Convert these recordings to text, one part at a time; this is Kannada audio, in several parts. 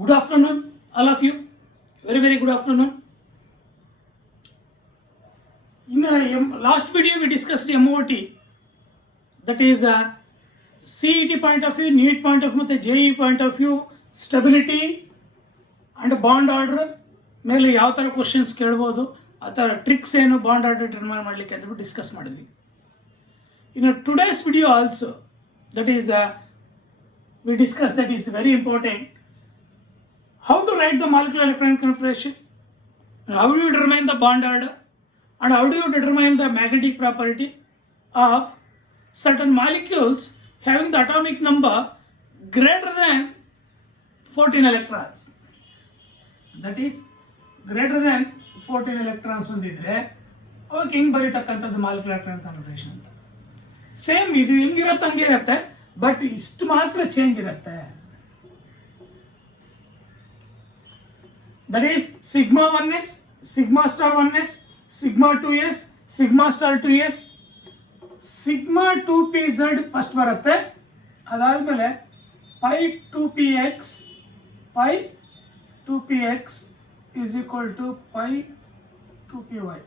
Good afternoon, all of you. Very good afternoon. In the last video, we discussed MOT, that is CET point of view, NEET point of view, ಮತ್ತು JEE point of view, stability and bond order ಮೇಲೆ ಯಾವ ಥರ ಕ್ವಶನ್ಸ್ ಕೇಳ್ಬೋದು, ಆ ಥರ ಟ್ರಿಕ್ಸ್ ಏನು ಬಾಂಡ್ ಆರ್ಡರ್ ಡಿಟರ್ಮೈನ್ ಮಾಡಲಿಕ್ಕೆ ಅಂತ ಡಿಸ್ಕಸ್ ಮಾಡಿದ್ವಿ. ಇನ್ನು today's video also, that is we discussed that is very important. How to write the molecular electron configuration, how do you determine the bond order, and how do you determine the magnetic property of certain molecules having the atomic number greater than 14 electrons. That is greater than 14 electrons ಹೊಂದಿದ್ರೆ ಅವಕ್ಕೆ ಹೆಂಗೆ ಬರೀತಕ್ಕಂಥದ್ದು ಮಾಲಿಕ್ಯುಲರ್ ಎಲೆಕ್ಟ್ರಾನ್ ಕಾನ್ಫಿಗರೇಷನ್ ಅಂತ. ಸೇಮ್ ಇದು ಹೆಂಗಿರುತ್ತೆ ಹಂಗೆ ಇರುತ್ತೆ, ಬಟ್ ಇಷ್ಟು ಮಾತ್ರ ಚೇಂಜ್ ಇರುತ್ತೆ. That is sigma 1s, sigma star 1s, sigma 2s, sigma star 2s, sigma 2pz first ಬರುತ್ತೆ. ಅದಾದ್ಮೇಲೆ pi 2px, pi 2px is equal to pi 2py.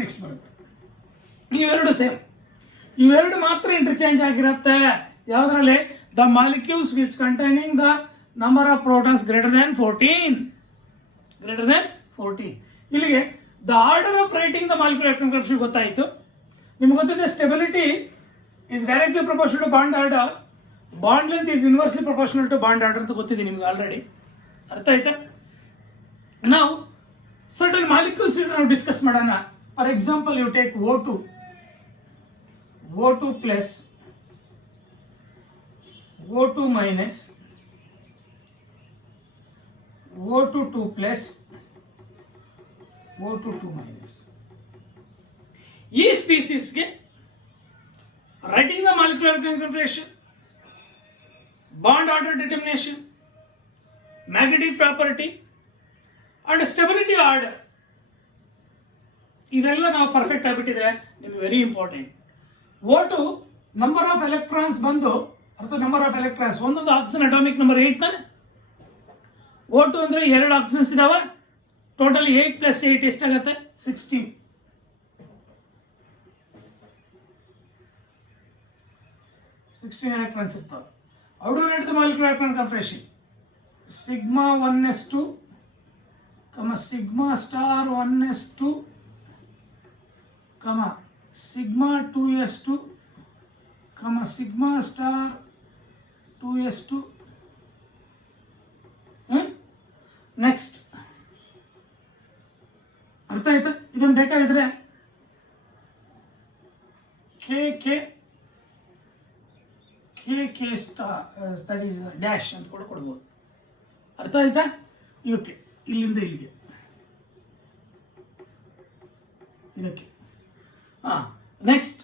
Next ಬರುತ್ತೆ. ಇವೆರಡು ಸೇಮ್, ಇವೆರಡು ಮಾತ್ರ ಇಂಟರ್ಚೇಂಜ್ ಆಗಿರುತ್ತೆ. ಯಾವುದರಲ್ಲಿ? The molecules which containing the number of protons greater than 14. ಇಲ್ಲಿಗೆ the order of writing the molecular electron configuration ಗೊತ್ತಾಯಿತು. ನಿಮ್ಗೆ ಗೊತ್ತಿದೆ stability is directly proportional to bond order, bond length is inversely proportional to bond order ಅಂತ ಗೊತ್ತಿದೆ ನಿಮ್ಗೆ ಆಲ್ರೆಡಿ. ಅರ್ಥ ಆಯ್ತಾ? ನಾವು ಸರ್ಟನ್ ಮಾಲಿಕ್ಯೂಲ್ಸ್ ನಾವು ಡಿಸ್ಕಸ್ ಮಾಡೋಣ. For example you take O2 plus O2 minus O2 2 plus O2 2 minus. ಈ ಸ್ಪೀಸೀಸ್ಗೆ writing the molecular configuration, bond order determination, magnetic property and stability order, ಇದೆಲ್ಲ ನಾವು ಪರ್ಫೆಕ್ಟ್ ಆಗಿಬಿಟ್ಟಿದ್ರೆ ನಿಮ್ಗೆ very important. O2 number of electrons ಬಂದು ಅಥವಾ ನಂಬರ್ ಆಫ್ ಎಲೆಕ್ಟ್ರಾನ್ಸ್, ಒಂದೊಂದು ಆಕ್ಸಿಜನ್ ಅಟಾಮಿಕ್ ನಂಬರ್ 8 ತಾನೆ. O2 ಅಂದ್ರೆ 2 ಆಕ್ಸಿಜನ್ಸ್ ಇದಾವೆ. ಟೋಟಲ್ 8 + 8 ಎಷ್ಟಾಗುತ್ತೆ? 16. electrons ಇರ್ತಾವೆ. How do you write the molecular electron configuration? Sigma 1s2, sigma star 1s2, sigma 2s2, sigma star 2s2. Next ಅರ್ಥ ಆಯ್ತಾ? ಇದನ್ನು ಬೇಕಾಗಿದ್ರೆ K star that is dash ಅಂತ ಕೂಡ ಕೊಡ್ಬೋದು. ಅರ್ಥ ಆಯ್ತಾ? ಇವಕ್ಕೆ ಇಲ್ಲಿಂದ ಇಲ್ಲಿಗೆ ಇದಕ್ಕೆ. ನೆಕ್ಸ್ಟ್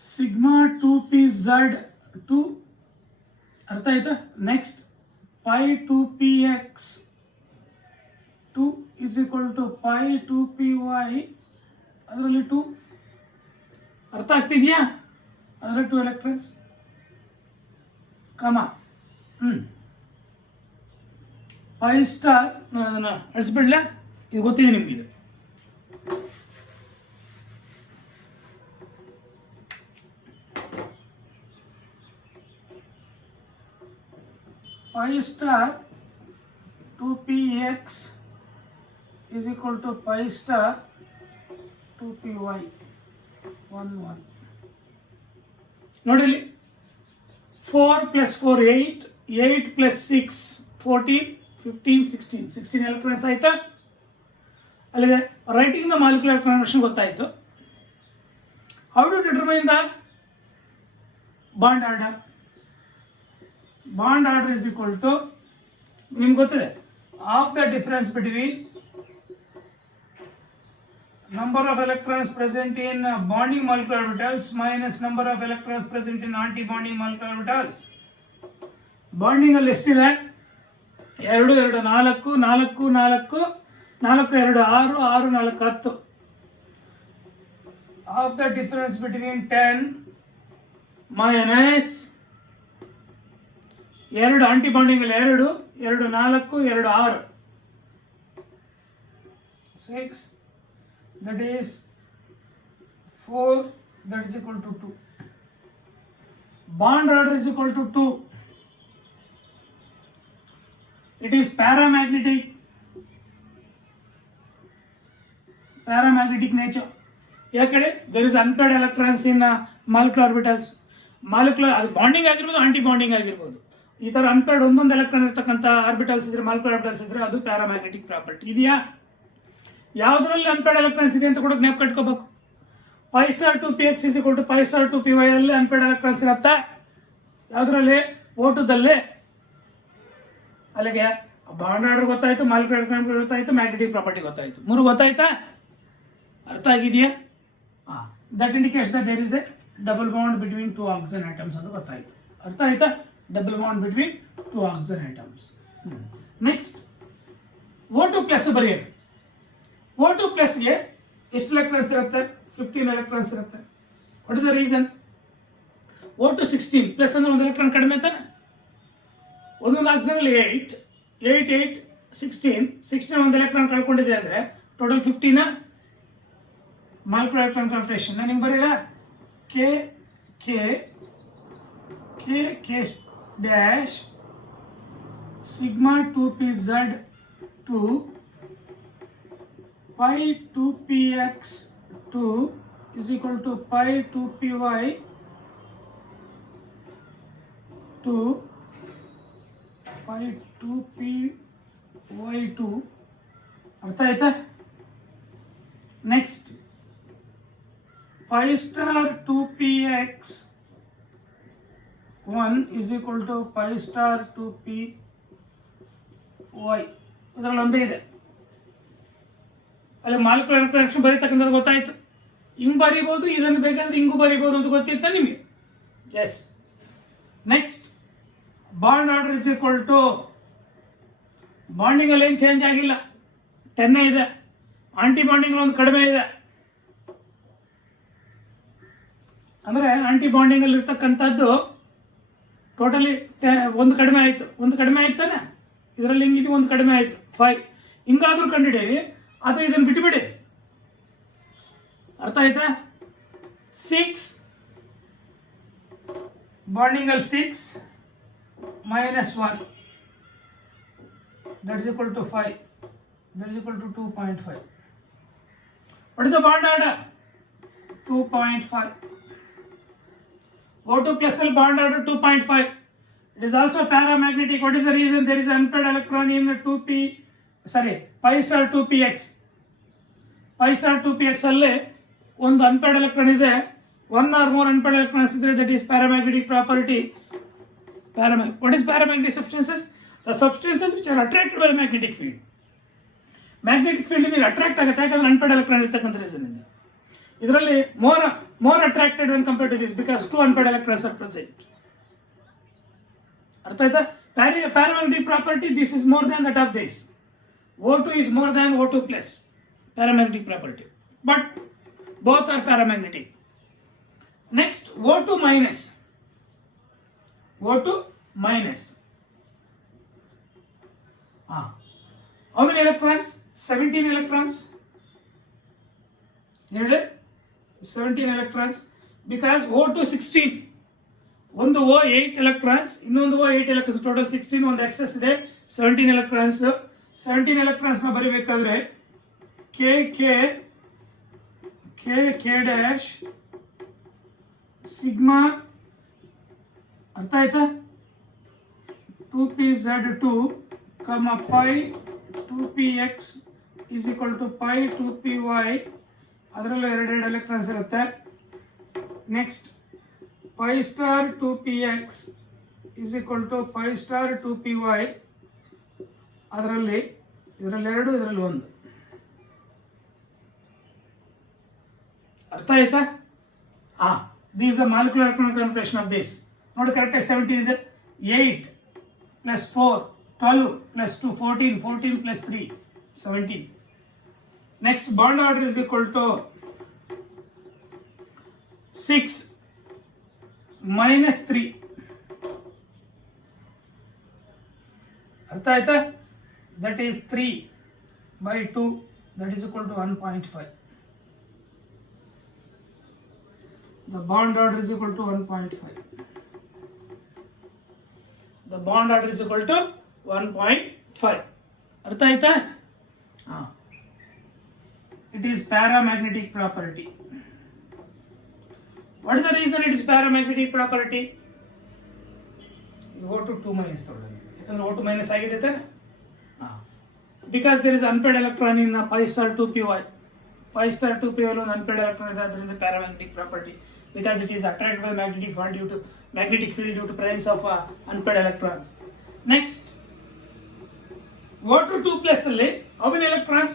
ಸಿಗ್ಮಾ 2pz2, ಅರ್ಥ ಆಯ್ತಾ? Next pi 2px2 is equal to pi 2py, ಅದರಲ್ಲಿ 2. ಅರ್ಥ ಆಗ್ತಿದ್ಯಾ? ಅದರಲ್ಲಿ 2 ಎಲೆಕ್ಟ್ರಾನ್ಸ್ pi ಸ್ಟಾರ್. ನಾನು ಅದನ್ನು ಅಳಿಸ್ಬಿಡ್ಲ, ಇದು ಗೊತ್ತಿದೆ ನಿಮ್ಗೆ. ಇದು pi star 2px is equal to pi star 2py 1. ನೋಡಿ, 4 + 4 8, 8 + 6 14, 15 16 ಎಲೆಕ್ಟ್ರಾನ್ಸ್ ಆಯ್ತಾ? ಅಲ್ಲಿಗೆ ರೈಟಿಂಗ್ ದ ಮಾಲಿಕ್ಯುಲರ್ ಕಾನ್ಫಿಗರೇಷನ್ ಗೊತ್ತಾಯ್ತು. How to determine the bond order? Bond order is equal to, ನಿಮ್ಗೆ ಗೊತ್ತಿದೆ, of the difference between number of electrons present in bonding molecular orbitals minus number of electrons present in anti-bonding molecular orbitals. Bonding ಅಲ್ಲಿ ಎಷ್ಟಿದೆ? 2 2 4 4 4 4 2 6 6 4 10. Of the difference between 10 minus ಎರಡು ಆಂಟಿ ಬಾಂಡಿಂಗ್ ಅಲ್ಲಿ 2 2 4 2 6 6 that is 4 that is equal to 2. Bond order is equal to 2. It is paramagnetic nature. ಯಾಕಡೆ there is unpaired electrons in molecular orbitals. Molecular ಅದು ಬಾಂಡಿಂಗ್ ಆಗಿರ್ಬೋದು, ಆಂಟಿ ಬಾಂಡಿಂಗ್ ಆಗಿರ್ಬೋದು. ಈ ತರ ಅನ್ಪೇರ್ಡ್ ಒಂದೊಂದು ಎಲೆಕ್ಟ್ರಾನ್ ಇರ್ತಕ್ಕಂಥ ಆರ್ಬಿಟಲ್ಸ್ ಇದ್ರೆ, ಮಾಲಿಕ್ಯುಲರ್ ಆರ್ಬಿಟಲ್ಸ್ ಇದ್ರೆ ಅದು ಪ್ಯಾರಾಮ್ಯಾಗ್ನೆಟಿಕ್ ಪ್ರಾಪರ್ಟಿ. ಇದೆಯಾ? ಯಾವುದರಲ್ಲಿ ಅನ್ಪೇರ್ಡ್ ಎಲೆಕ್ಟ್ರಾನ್ಸ್ ಇದೆ ಅಂತ ಕೂಡ ಜ್ಞಾಪಕ ಕಟ್ಕೋಬೇಕು. pi star 2px is equal to pi star 2py ಅಲ್ಲಿ ಅನ್ಪೇರ್ಡ್ ಎಲೆಕ್ಟ್ರಾನ್ಸ್ ಇರುತ್ತೆ. ಯಾವುದರಲ್ಲಿ? O2 ದಲ್ಲಿ. ಅಲ್ಲಿಗೆ ಬಾಂಡ್ ಆರ್ಡರ್ ಗೊತ್ತಾಯ್ತು, ಮಾಲಿಕ್ಯುಲರ್ ಎಲೆಕ್ಟ್ರಾನ್ ಗೊತ್ತಾಯ್ತು, ಮ್ಯಾಗ್ನೆಟಿಕ್ ಪ್ರಾಪರ್ಟಿ ಗೊತ್ತಾಯ್ತು. 3 ಗೊತ್ತಾಯ್ತಾ? ಅರ್ಥ ಆಗಿದೆಯಾ? That indicates that there is a double bond between 2 oxygen atoms ಅಂತ ಗೊತ್ತಾಯ್ತು. ಅರ್ಥ ಆಯ್ತಾ? Double bond between 2 oxygen atoms. Next O2 plus ಬರೆಯಿರಿ. O2 ಪ್ಲಸ್ಗೆ ಎಷ್ಟು ಎಲೆಕ್ಟ್ರಾನ್ಸ್ ಇರುತ್ತೆ? 15 ಎಲೆಕ್ಟ್ರಾನ್ಸ್ ಇರುತ್ತೆ. What is the reason? O2 16 plus ಅಂದ್ರೆ ಒಂದು ಎಲೆಕ್ಟ್ರಾನ್ ಕಡಿಮೆ ತಾನೆ. ಒಂದೊಂದು ಆಕ್ಸಿಜನ್ ಅಲ್ಲಿ 8 16 ಒಂದು ಎಲೆಕ್ಟ್ರಾನ್ ಕಳ್ಕೊಂಡಿದೆ ಅಂದ್ರೆ ಟೋಟಲ್ 15 ಮಾಲಿಕ್ಯುಲರ್ ಎಲೆಕ್ಟ್ರಾನ್ ಕಾನ್ಫಿಗರೇಷನ್ ನಿಮ್ಗೆ ಬರೀಲ್ಲ. K dash sigma 2pz to pi 2px 2 is equal to pi 2py 2 pi 2py 2. ಅರ್ಥ ಆಯ್ತಾ? Next pi star 2px 1 is equal to pi star 2py. ಅದರಲ್ಲಿ ಒಂದೇ ಇದೆ. ಅಲ್ಲಿ ಮಾಲಿಕ್ಯುಲರ್ ಇಂಟ್ರಾಕ್ಷನ್ ಬರೀತಕ್ಕಂಥದ್ದು ಗೊತ್ತಾಯ್ತು. ಹಿಂಗ್ ಬರೀಬಹುದು, ಇದನ್ನು ಬೇಕಾದ್ರೆ ಹಿಂಗೂ ಬರೀಬಹುದು ಅಂತ ಗೊತ್ತಿತ್ತ ನಿಮಗೆ? Yes. Next bond order is equal to, bonding ಅಲ್ಲಿ ಏನು ಚೇಂಜ್ ಆಗಿಲ್ಲ, 10 ಇದೆ. ಆಂಟಿ ಬಾಂಡಿಂಗ್ ಒಂದು ಕಡಿಮೆ ಇದೆ. ಅಂದ್ರೆ ಆಂಟಿ ಬಾಂಡಿಂಗ್ ಅಲ್ಲಿ ಇರ್ತಕ್ಕಂಥದ್ದು ಟೋಟಲಿ ಒಂದು ಕಡಿಮೆ ಆಯ್ತು ತಾನೆ. ಇದರಲ್ಲಿ ಹಿಂಗಿದೆ, ಒಂದು ಕಡಿಮೆ ಆಯ್ತು 5. ಹಿಂಗಾದ್ರೂ ಕಂಡುಹಿಡಿಯಿರಿ, ಅಥವಾ ಇದನ್ನು ಬಿಟ್ಟುಬಿಡಿ. ಅರ್ಥ ಆಯ್ತಾ? 6 ಬಾಂಡಿಂಗ್ ಅಲ್ಲಿ 6 minus 1 that is equal to 5, that is equal to 2.5. What is the bond order? 2.5. O2 plus L bond order 2.5. It is also paramagnetic. What is the reason? There is an unpaired electron in pi star 2px. Pi star 2px ಅಲ್ಲಿ ಒಂದು unpaired electron ಇದೆ. 1 or more unpaired electrons ಇದ್ರೆ that is paramagnetic property. What is paramagnetic substances? The substances which are attracted by the magnetic field. Magnetic field ನಿಮಗೆ ಅಟ್ರಾಕ್ಟ್ ಆಗುತ್ತೆ, ಯಾಕಂದ್ರೆ unpaired electron ಇರ್ತಕ್ಕಂಥ ರೀಸನ್ ಇಂದ. ಇದರಲ್ಲಿ more attracted when compared to this because 2 unpaired electrons are present. ಅರ್ಥ ಆಯ್ತಾ? Paramagnetic property, this is more than that of this. O2 is more than O2 plus paramagnetic property, but both are paramagnetic. Next O2 minus. How many electrons? 17 electrons. 17 electrons because O2 16. ಒಂದು O 8 electrons, ಇನ್ನೊಂದು O 8 electrons, total 16. ಒಂದು ಎಕ್ಸೆಸ್ ಇದೆ 17 electrons. 17 electrons ನ ಬರೀಬೇಕಾದ್ರೆ K dash sigma, ಅರ್ಥ ಆಯ್ತಾ? 2pz2 pi 2px is equal to pi 2py. ಅದರಲ್ಲೂ 2 ಎಲೆಕ್ಟ್ರಾನ್ಸ್ ಇರುತ್ತೆ. Next pi star 2px is equal to pi star 2py. ಇದರಲ್ಲಿ 2, ಇದರಲ್ಲಿ 1. ಅರ್ಥ ಆಯ್ತಾ? This is the molecular configuration of this. ನೋಡಿ ಕರೆಕ್ಟಾಗಿ 17 ಇದೆ. 8 plus 4 12 plus 2 14 14 plus 3 17. Next bond order is equal to 6 minus 3. ಅರ್ಥ ಆಯ್ತಾ? That is 3/2 that is equal to 1.5. The bond order is equal to 1.5. The bond order is equal to 1.5. ಅರ್ಥ ಆಯ್ತಾ? It is paramagnetic property. What is the reason it is paramagnetic property? O2 2 minus ತೊಗೊಳ್ಳಿ, ಯಾಕಂದ್ರೆ O2 minus ಆಗಿದೆ ತಾನೆ. Because there is unpaired electron in pi star 2py. Pi star 2py ಒಂದು unpaired electron ಇದೆ, ಅದರಿಂದ paramagnetic property. Because it is attracted by magnetic field due to presence of unpaired electrons. Next, O2 2 plus ಅಲ್ಲಿ how many electrons?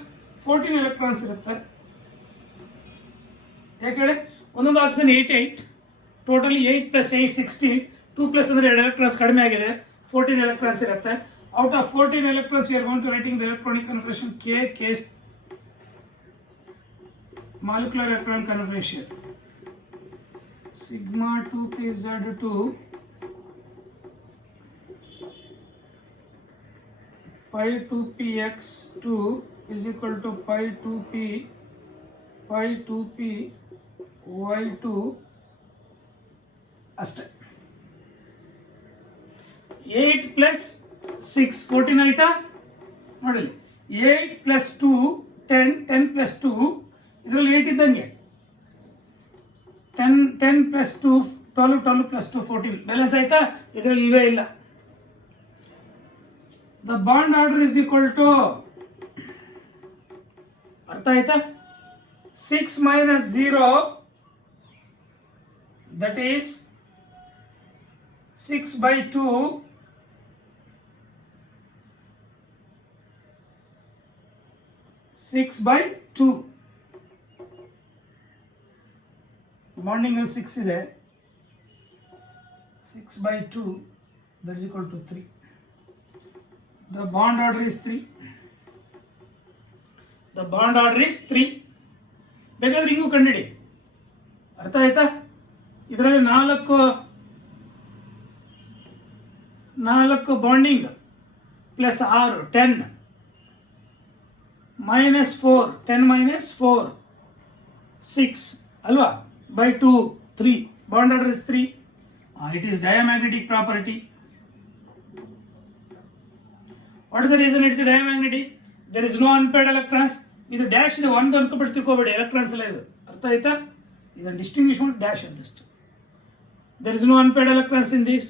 14 electrons ಇರುತ್ತೆ. ಯಾಕೆ ಹೇಳಿ? ಒಂದೊಂದು ಆಕ್ಸಿಜನ್ 8 ಟೋಟಲಿ 8 plus 8 16, 2 plus ಅಂದ್ರೆ 2 electrons ಕಡಿಮೆ ಆಗಿದೆ, 14 electrons ಇರುತ್ತೆ. Out of 14 electrons we are going to writing the electronic configuration K molecular electron configuration sigma 2pz2 pi 2px2 is equal to pi 2p y2 ಅಷ್ಟೇ. 8 plus 6 14 ಆಯ್ತಾ? ನೋಡಿ 8 plus 2 10, 10 plus 2 ಇದರಲ್ಲಿ 8 ಇದ್ದಂಗೆ, 10 plus 2 12, 12 plus 2 14 ಬ್ಯಾಲೆನ್ಸ್ ಆಯ್ತಾ? ಇದರಲ್ಲಿ ಇಲ್ವೇ ಇಲ್ಲ. The bond order is equal to, ಅರ್ಥ ಆಯ್ತಾ? 6 minus 0 that is 6/2 6/2 ಬಾಂಡಿಂಗ್ ಅಲ್ಲಿ 6 ಇದೆ, 6/2 that is equal to 3. The bond order is 3. The bond order is 3. ಬೇಕಾದ್ರೆ ಹಿಂಗೂ ಕಂಡಿಡಿ. ಅರ್ಥ ಆಯ್ತಾ? ಇದರಲ್ಲಿ 4 ಬಾಂಡಿಂಗ್ ಪ್ಲಸ್ 6 10 minus 4 10 minus 4 6 ಅಲ್ವಾ, by 2 3. bond order is 3. It is diamagnetic property. What is the reason it is diamagnetic? There is no unpaired electrons. ಇದು ಡ್ಯಾಶ್ ಇದೆ, ಒಂದು ಅನ್ಕೊಬಿಟ್ಟು ತಿಳ್ಕೊಬೇಡಿ, ಎಲೆಕ್ಟ್ರಾನ್ಸ್ ಎಲ್ಲ ಇದು. ಅರ್ಥ ಆಯ್ತಾ? ಇದನ್ನು ಡಿಸ್ಟಿಂಗ್ವಿಶ್ ಮಾಡಿ dash ಅಂತಷ್ಟು. There is no unpaired electrons in this.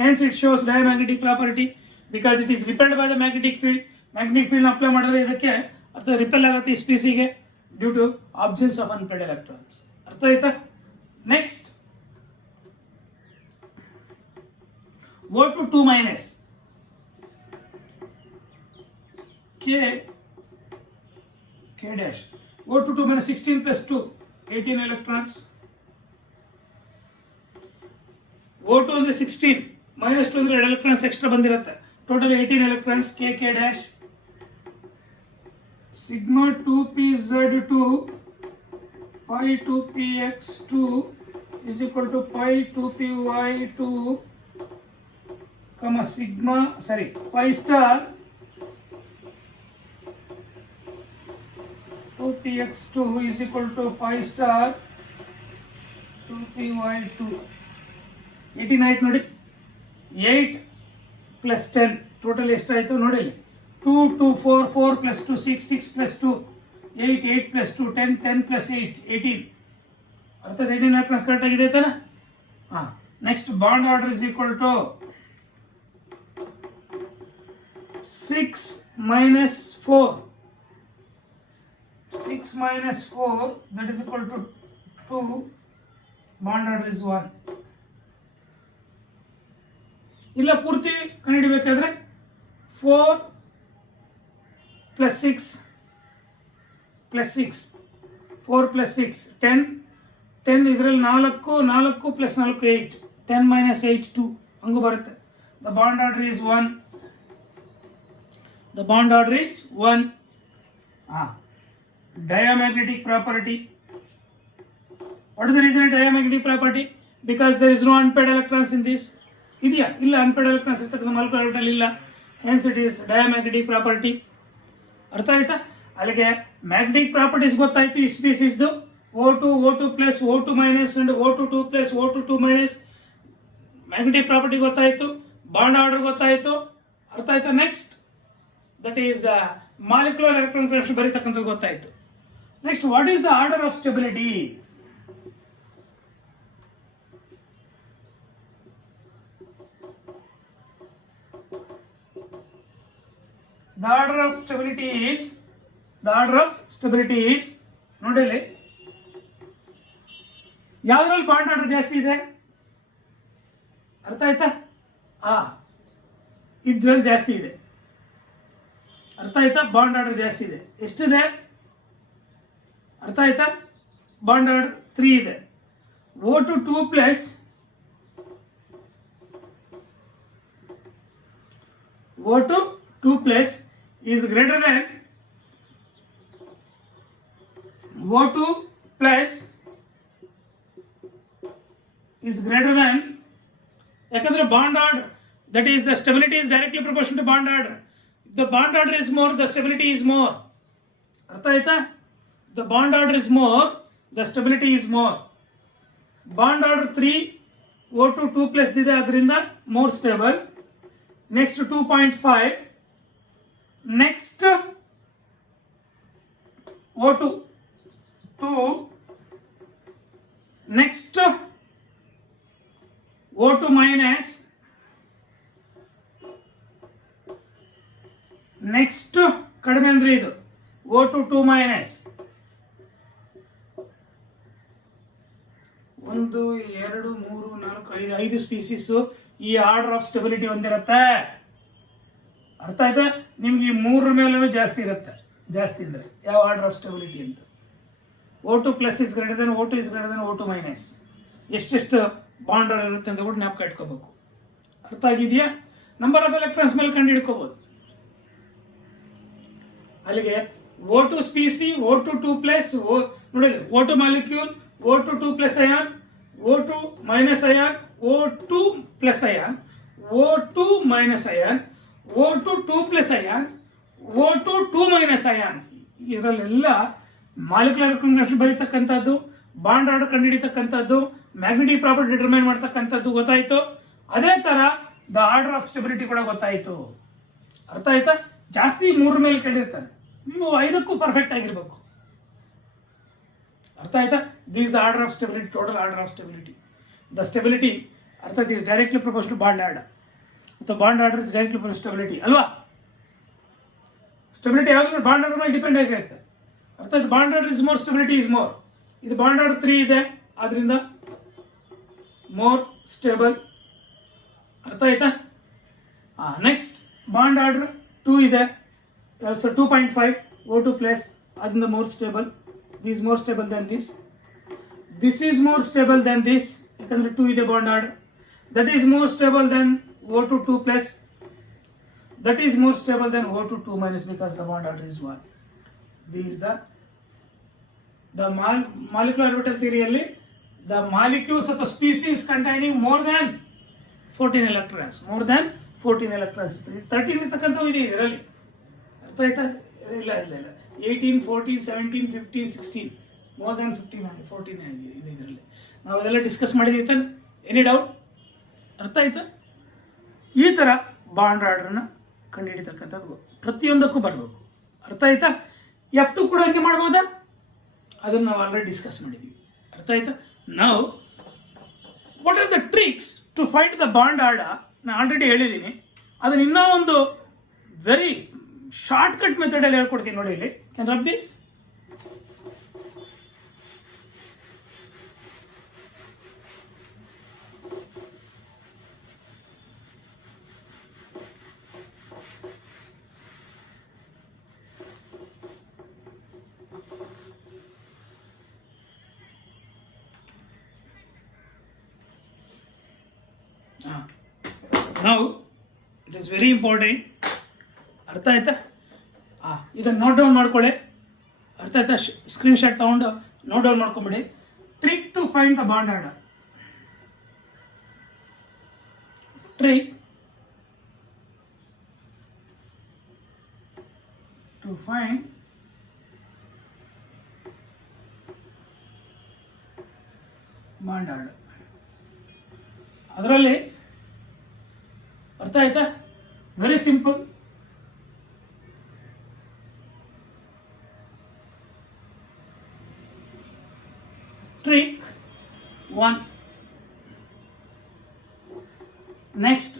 Hence it shows diamagnetic property because it is repelled by the magnetic field. Magnetic field apply ಮಾಡಿದ್ರೆ ಇದಕ್ಕೆ ಅರ್ಥ ರಿಪೆಲ್ ಆಗುತ್ತೆ ಈ ಸ್ಪೀಸಿಗೆ due to absence of unpaired electrons. ಅರ್ಥ ಆಯ್ತಾ? Next O2 2 minus K dash. O2 2 minus 16 plus 2 18 electrons. O2 ಅಂದ್ರೆ 16 minus 2 ಅಂದ್ರೆ 2 electrons extra ಬಂದಿರುತ್ತೆ, total 18 electrons. K dash sigma 2pz2 pi 2px2 is equal to pi 2py2 pi star 2px2 is equal to pi star 2py2. 18 ಆಯ್ತು ನೋಡಿ. 8 plus 10 ಟೋಟಲ್ ಎಷ್ಟಾಯಿತು ನೋಡಿ ಇಲ್ಲಿ. 2 2 4 4 plus 2 6 6 plus 2 8 8 plus 2 10 10 plus 8 18. ಅರ್ಥದ 18 ಎಲೆಕ್ಟ್ರಾನ್ಸ್ ಕರೆಕ್ಟ್ ಆಗಿದೆ ತಾನೆ? Next bond order is equal to 6 minus 4 that is equal to 2. bond order is 1. ಇಲ್ಲ ಪೂರ್ತಿ ಕಂಡುಹಿಡಿಯಬೇಕಾದ್ರೆ 4 plus 6 plus 6 4 plus 6 10 10 ಇದರಲ್ಲಿ 4 plus 4 8 10 minus 8 2 ಹಂಗೂ ಬರುತ್ತೆ. The bond order is 1. The bond order is 1. Diamagnetic property. What is the reason of diamagnetic property? Because there is no unpaired electrons in this. ಇದೆಯಾ? ಇಲ್ಲ, unpaired electrons ಇರ್ತಕ್ಕಂಥ molecular orbital ಇಲ್ಲ. Hence it is diamagnetic property. ಅರ್ಥ ಆಯ್ತಾ? ಅಲ್ಲಿಗೆ ಮ್ಯಾಗ್ನೆಟಿಕ್ ಪ್ರಾಪರ್ಟೀಸ್ ಗೊತ್ತಾಯ್ತು ಈ ಸ್ಪೀಸೀಸ್ದು. O2 plus O2 minus and O2 plus O2 minus magnetic property ಗೊತ್ತಾಯ್ತು, ಬಾಂಡ್ ಆರ್ಡರ್ ಗೊತ್ತಾಯ್ತು. ಅರ್ಥ ಆಯ್ತಾ? Next that is molecular electron configuration ಬರೀತಕ್ಕಂಥದ್ದು ಗೊತ್ತಾಯ್ತು. Next what is the order of stability? The order of stability is ನೋಡಿ ಯಾವ್ದ್ರಲ್ಲಿ ಬಾಂಡ್ ಆರ್ಡರ್ ಜಾಸ್ತಿ ಇದೆ? ಅರ್ಥ ಆಯ್ತಾ? ಇದ್ರಲ್ಲಿ ಜಾಸ್ತಿ ಇದೆ. ಅರ್ಥ ಆಯ್ತಾ? ಬಾಂಡ್ ಆರ್ಡರ್ ಜಾಸ್ತಿ ಇದೆ. ಎಷ್ಟಿದೆ? ಅರ್ಥ ಆಯ್ತಾ? ಬಾಂಡ್ ಆರ್ಡರ್ 3 ಇದೆ. O2 plus O2 plus is greater than O2 plus is greater than, ಯಾಕಂದ್ರೆ bond order that is the stability is directly proportional to bond order. If the bond order is more, the stability is more. ಅರ್ಥ ಆಯ್ತಾ? The bond order is more, the stability is more. Bond order 3 O2 plus ಇದೆ, ಅದರಿಂದ more stable. Next 2.5. Next O2 2. Next O2 minus. Next ಕಡಿಮೆ ಅಂದ್ರೆ ಇದು O2 ಮೈನಸ್. 1 2 3 4 5 ಸ್ಪೀಸೀಸ್ ಈ ಆರ್ಡರ್ ಆಫ್ ಸ್ಟೆಬಿಲಿಟಿ ಹೊಂದಿರುತ್ತೆ. ಅರ್ಥ ಆಯ್ತಾ? ನಿಮ್ಗೆ ಈ 3 ಮೇಲೂ ಜಾಸ್ತಿ ಇರುತ್ತೆ. ಜಾಸ್ತಿ ಅಂದ್ರೆ ಯಾವ ಆರ್ಡರ್ ಆಫ್ ಸ್ಟೆಬಿಲಿಟಿ ಅಂತ? O2 plus is greater than O2 is greater than O2 minus. ಎಷ್ಟೆಷ್ಟು ಬಾಂಡ್ ಆರ್ಡರ್ ಇರುತ್ತೆ ಅಂತ ಕೂಡ ಜ್ಞಾಪಕ ಇಟ್ಕೋಬೇಕು. ಅರ್ಥ ಆಗಿದೆಯಾ? ನಂಬರ್ ಆಫ್ ಎಲೆಕ್ಟ್ರಾನ್ಸ್ ಮೇಲೆ ಕಂಡು ಹಿಡ್ಕೋಬಹುದು. ಅಲ್ಲಿಗೆ O2 ಸ್ಪೀಸಿ O2 ಪ್ಲಸ್ ನೋಡಿ O2 molecule O2 plus ion O2 minus ion O2 plus ion O2 minus ion O2 plus ion O2 minus ion. ಇದರಲ್ಲೆಲ್ಲ ಮಾಲಿಕ್ಯುಲರ್ ಕಾನ್ಫಿಗರೇಷನ್ ಬರೀತಕ್ಕಂಥದ್ದು, ಬಾಂಡ್ ಆರ್ಡರ್ ಕಂಡುಹಿಡಿತಕ್ಕಂಥದ್ದು, ಮ್ಯಾಗ್ನೆಟಿಕ್ ಪ್ರಾಪರ್ಟಿ ಡಿಟರ್ಮೈನ್ ಮಾಡ್ತಕ್ಕಂಥದ್ದು ಗೊತ್ತಾಯ್ತು. ಅದೇ ತರ ದ ಆರ್ಡರ್ ಆಫ್ ಸ್ಟೆಬಿಲಿಟಿ ಕೂಡ ಗೊತ್ತಾಯ್ತು. ಅರ್ಥ ಆಯ್ತಾ? ಜಾಸ್ತಿ 3 ಮೇಲೆ ಕೇಳಿರ್ತಾನೆ, ನೀವು 5ಕ್ಕೂ ಪರ್ಫೆಕ್ಟ್ ಆಗಿರ್ಬೇಕು. ಅರ್ಥ ಆಯ್ತಾ? This the order of stability, total order of stability. The stability ಅರ್ಥಾತ್ is directly proportional to bond order. ಅಥವಾ bond order is directly proportional stability ಅಲ್ವಾ? ಸ್ಟೆಬಿಲಿಟಿ ಯಾವ್ದು ಬಾಂಡ್ ಆರ್ಡರ್ ಮೇಲೆ ಡಿಪೆಂಡ್ ಆಗಿರುತ್ತೆ. ಅರ್ಥಾತ್ bond order is more, stability is more. ಇದು ಬಾಂಡ್ ಆರ್ಡರ್ 3 ಇದೆ, ಆದ್ರಿಂದ ಮೋರ್ ಸ್ಟೇಬಲ್. ಅರ್ಥ ಆಯ್ತಾ? ನೆಕ್ಸ್ಟ್ ಬಾಂಡ್ ಆರ್ಡರ್ 2 ಇದೆ, ಸೊ 2.5 O2 ಪ್ಲಸ್, ಅದರಿಂದ more stable. This more stable than this. This is more stable than this, ಯಾಕಂದ್ರೆ 2 ಇದೆ bond order. That is more stable than O2 plus. That is more stable than O2 minus, because the bond order is 1. This the molecular orbital ಥಿಯರಿಯಲ್ಲಿ the molecules of the species containing more than 14 electrons, 13 ಇರ್ತಕ್ಕಂಥವು ಇದೆ ಇದರಲ್ಲಿ. ಅರ್ಥ ಆಯ್ತಾ? ಇಲ್ಲ 18, 14, 17, 15, 16, ಮೋರ್ ದ್ಯಾನ್ 14 ಇದೆ ಇದರಲ್ಲಿ. ನಾವು ಅದೆಲ್ಲ ಡಿಸ್ಕಸ್ ಮಾಡಿದ್ದೀವಿ ತಾನೆ? Any doubt? ಅರ್ಥ ಆಯ್ತಾ? ಈ ಥರ ಬಾಂಡ್ ಆರ್ಡರ್ನ ಕಂಡುಹಿಡಿತಕ್ಕಂಥದ್ದು ಪ್ರತಿಯೊಂದಕ್ಕೂ ಬರಬೇಕು. ಅರ್ಥ ಆಯ್ತಾ? F2 ಕೂಡ ಹಂಗೆ ಮಾಡ್ಬೋದಾ? ಅದನ್ನು ನಾವು ಆಲ್ರೆಡಿ ಡಿಸ್ಕಸ್ ಮಾಡಿದ್ದೀವಿ. ಅರ್ಥ ಆಯ್ತಾ? Now, what are the tricks to find the bond order? ನಾನು ಆಲ್ರೆಡಿ ಹೇಳಿದ್ದೀನಿ. ಅದನ್ನ ಇನ್ನೂ ಒಂದು ವೆರಿ ಶಾರ್ಟ್ ಕಟ್ ಮೆಥಡ್ ಅಲ್ಲಿ ಹೇಳ್ಕೊಡ್ತೀನಿ ನೋಡಿ. ಇಲ್ಲಿ can rub this. Now, it is very important. ಅರ್ಥ ಆಯ್ತಾ? ಇದನ್ನು ನೋಟ್ ಡೌನ್ ಮಾಡ್ಕೊಳ್ಳಿ. ಅರ್ಥ ಆಯ್ತಾ? ಸ್ಕ್ರೀನ್ ಶಾಟ್ ತಗೊಂಡು ನೋಟ್ ಡೌನ್ ಮಾಡ್ಕೊಂಬಿಡಿ. Trick to find the bond order. Trick to find bond order. ಅದರಲ್ಲಿ ಅರ್ಥ ಆಯ್ತಾ? Very simple. Trick 1. Next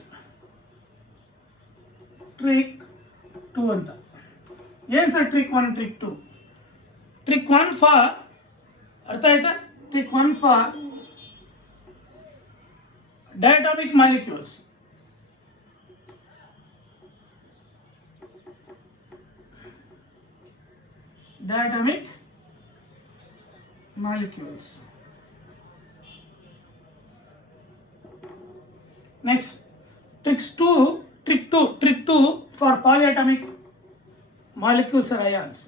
trick 2 ಅಂತ. ಏನು sir trick 1 trick 2? Trick 1 for, ಅರ್ಥ ಆಯ್ತಾ? Trick 1 for diatomic molecules. Diatomic molecules. Next, trick 2 for polyatomic molecules or ions.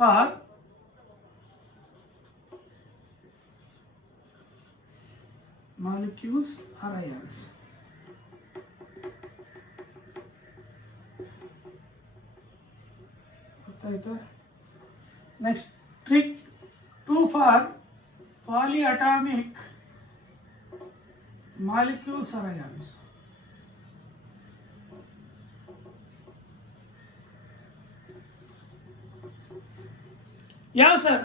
For molecules or ions. Next, trick 2 for polyatomic molecules or ions. Yeah, sir.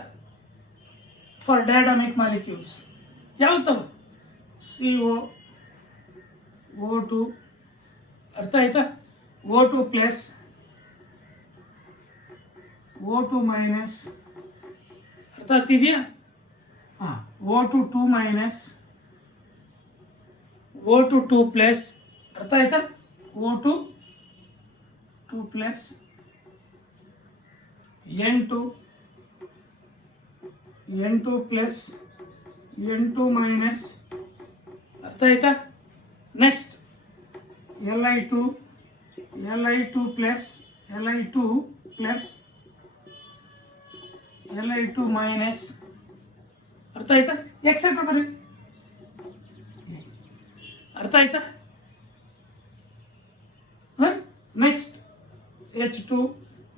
For diatomic molecules. ಯಾವುದು? CO, O2, ಅರ್ಥ ಆಯ್ತಾ? O2 ಪ್ಲಸ್, O2 ಮೈನಸ್, ಅರ್ಥ ಆಗ್ತಿದೆಯಾ? O2 2 ಮೈನಸ್, O2 2 ಪ್ಲಸ್, ಅರ್ಥ ಆಯ್ತಾ? O2 2 plus, N2 plus, N2 minus, ಅರ್ಥ ಆಯ್ತಾ? Next Li2 plus, Li2 minus, ಅರ್ಥ ಆಯ್ತಾ? ಎಕ್ಸೆಟ್ರಾ ಬರೀ, ಅರ್ಥ ಆಯ್ತಾ? ನೆಕ್ಸ್ಟ್ H2,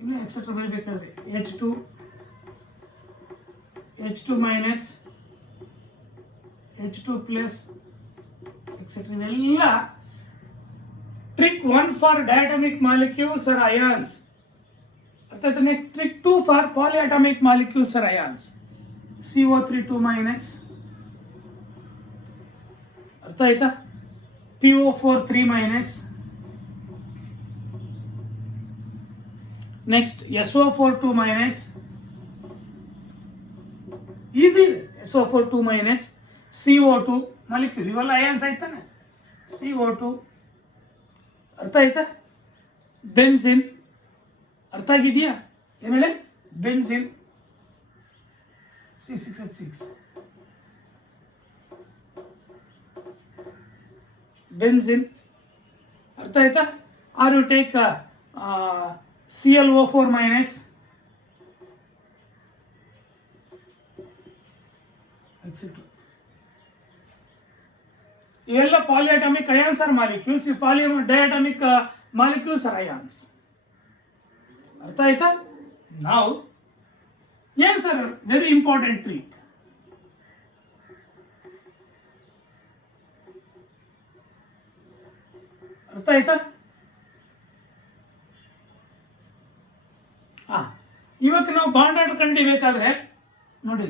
ಇನ್ನು ಎಕ್ಸೆಟ್ರಾ ಬರೀಬೇಕಾದ್ರೆ H2 minus, H2 plus, etcetera. ಇವೆಲ್ಲ trick 1 for diatomic molecules or ions. ಅರ್ಥ ಆಯ್ತಾ? Next trick 2 for polyatomic molecules or ions. CO3 2 minus, ಅರ್ಥ ಆಯ್ತಾ? PO4 3 minus, next SO4 2 minus, easy ಇದೆ. SO4 2 ಮೈನಸ್, CO2 ಮಾಲಿಕ್ಯೂಲ್, ಇವೆಲ್ಲ ಅಯಾನ್ಸ್ ಆಯ್ತಾನೆ. CO2, ಅರ್ಥ ಆಯ್ತಾ? ಬೆನ್ಸಿನ್, ಅರ್ಥ ಆಗಿದೆಯಾ? ಏನು ಹೇಳಿ? ಬೆನ್ಸಿನ್ C6H6, ಬೆನ್ಸಿನ್, ಅರ್ಥ ಆಯ್ತಾ? Are you take ClO4 minus, etcetera. ಇವೆಲ್ಲ polyatomic ions or molecules. Diatomic molecules or ions. ಅರ್ಥ ಆಯ್ತಾ? ನಾವು ಏನ್ ಸರ್ ವೆರಿ ಇಂಪಾರ್ಟೆಂಟ್ ಟ್ರಿಕ್. ಅರ್ಥ ಆಯ್ತಾ? ಇವಾಗ ನಾವು ಬಾಂಡ್ ಆರ್ಡರ್ ಕಂಡಿಬೇಕಾದ್ರೆ ನೋಡಿ,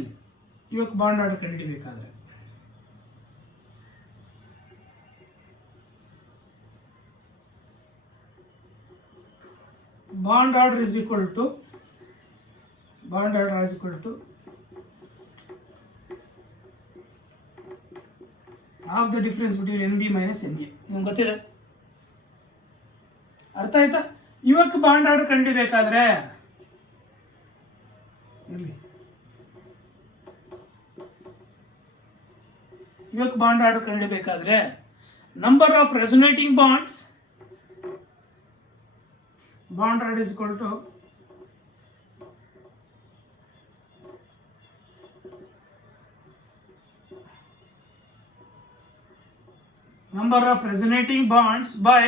ಇವಾಗ ಬಾಂಡ್ ಆರ್ಡರ್ ಕಂಡಿಬೇಕಾದ್ರೆ bond order is equal to half the difference between NB minus NA. ನಿಮ್ಗೆ ಗೊತ್ತಿದೆ, ಅರ್ಥ ಆಯ್ತಾ? ಇವಾಗ ಬಾಂಡ್ ಆರ್ಡರ್ ಕಂಡಿಬೇಕಾದ್ರೆ number of resonating bonds, bond order is equal to number of resonating bonds by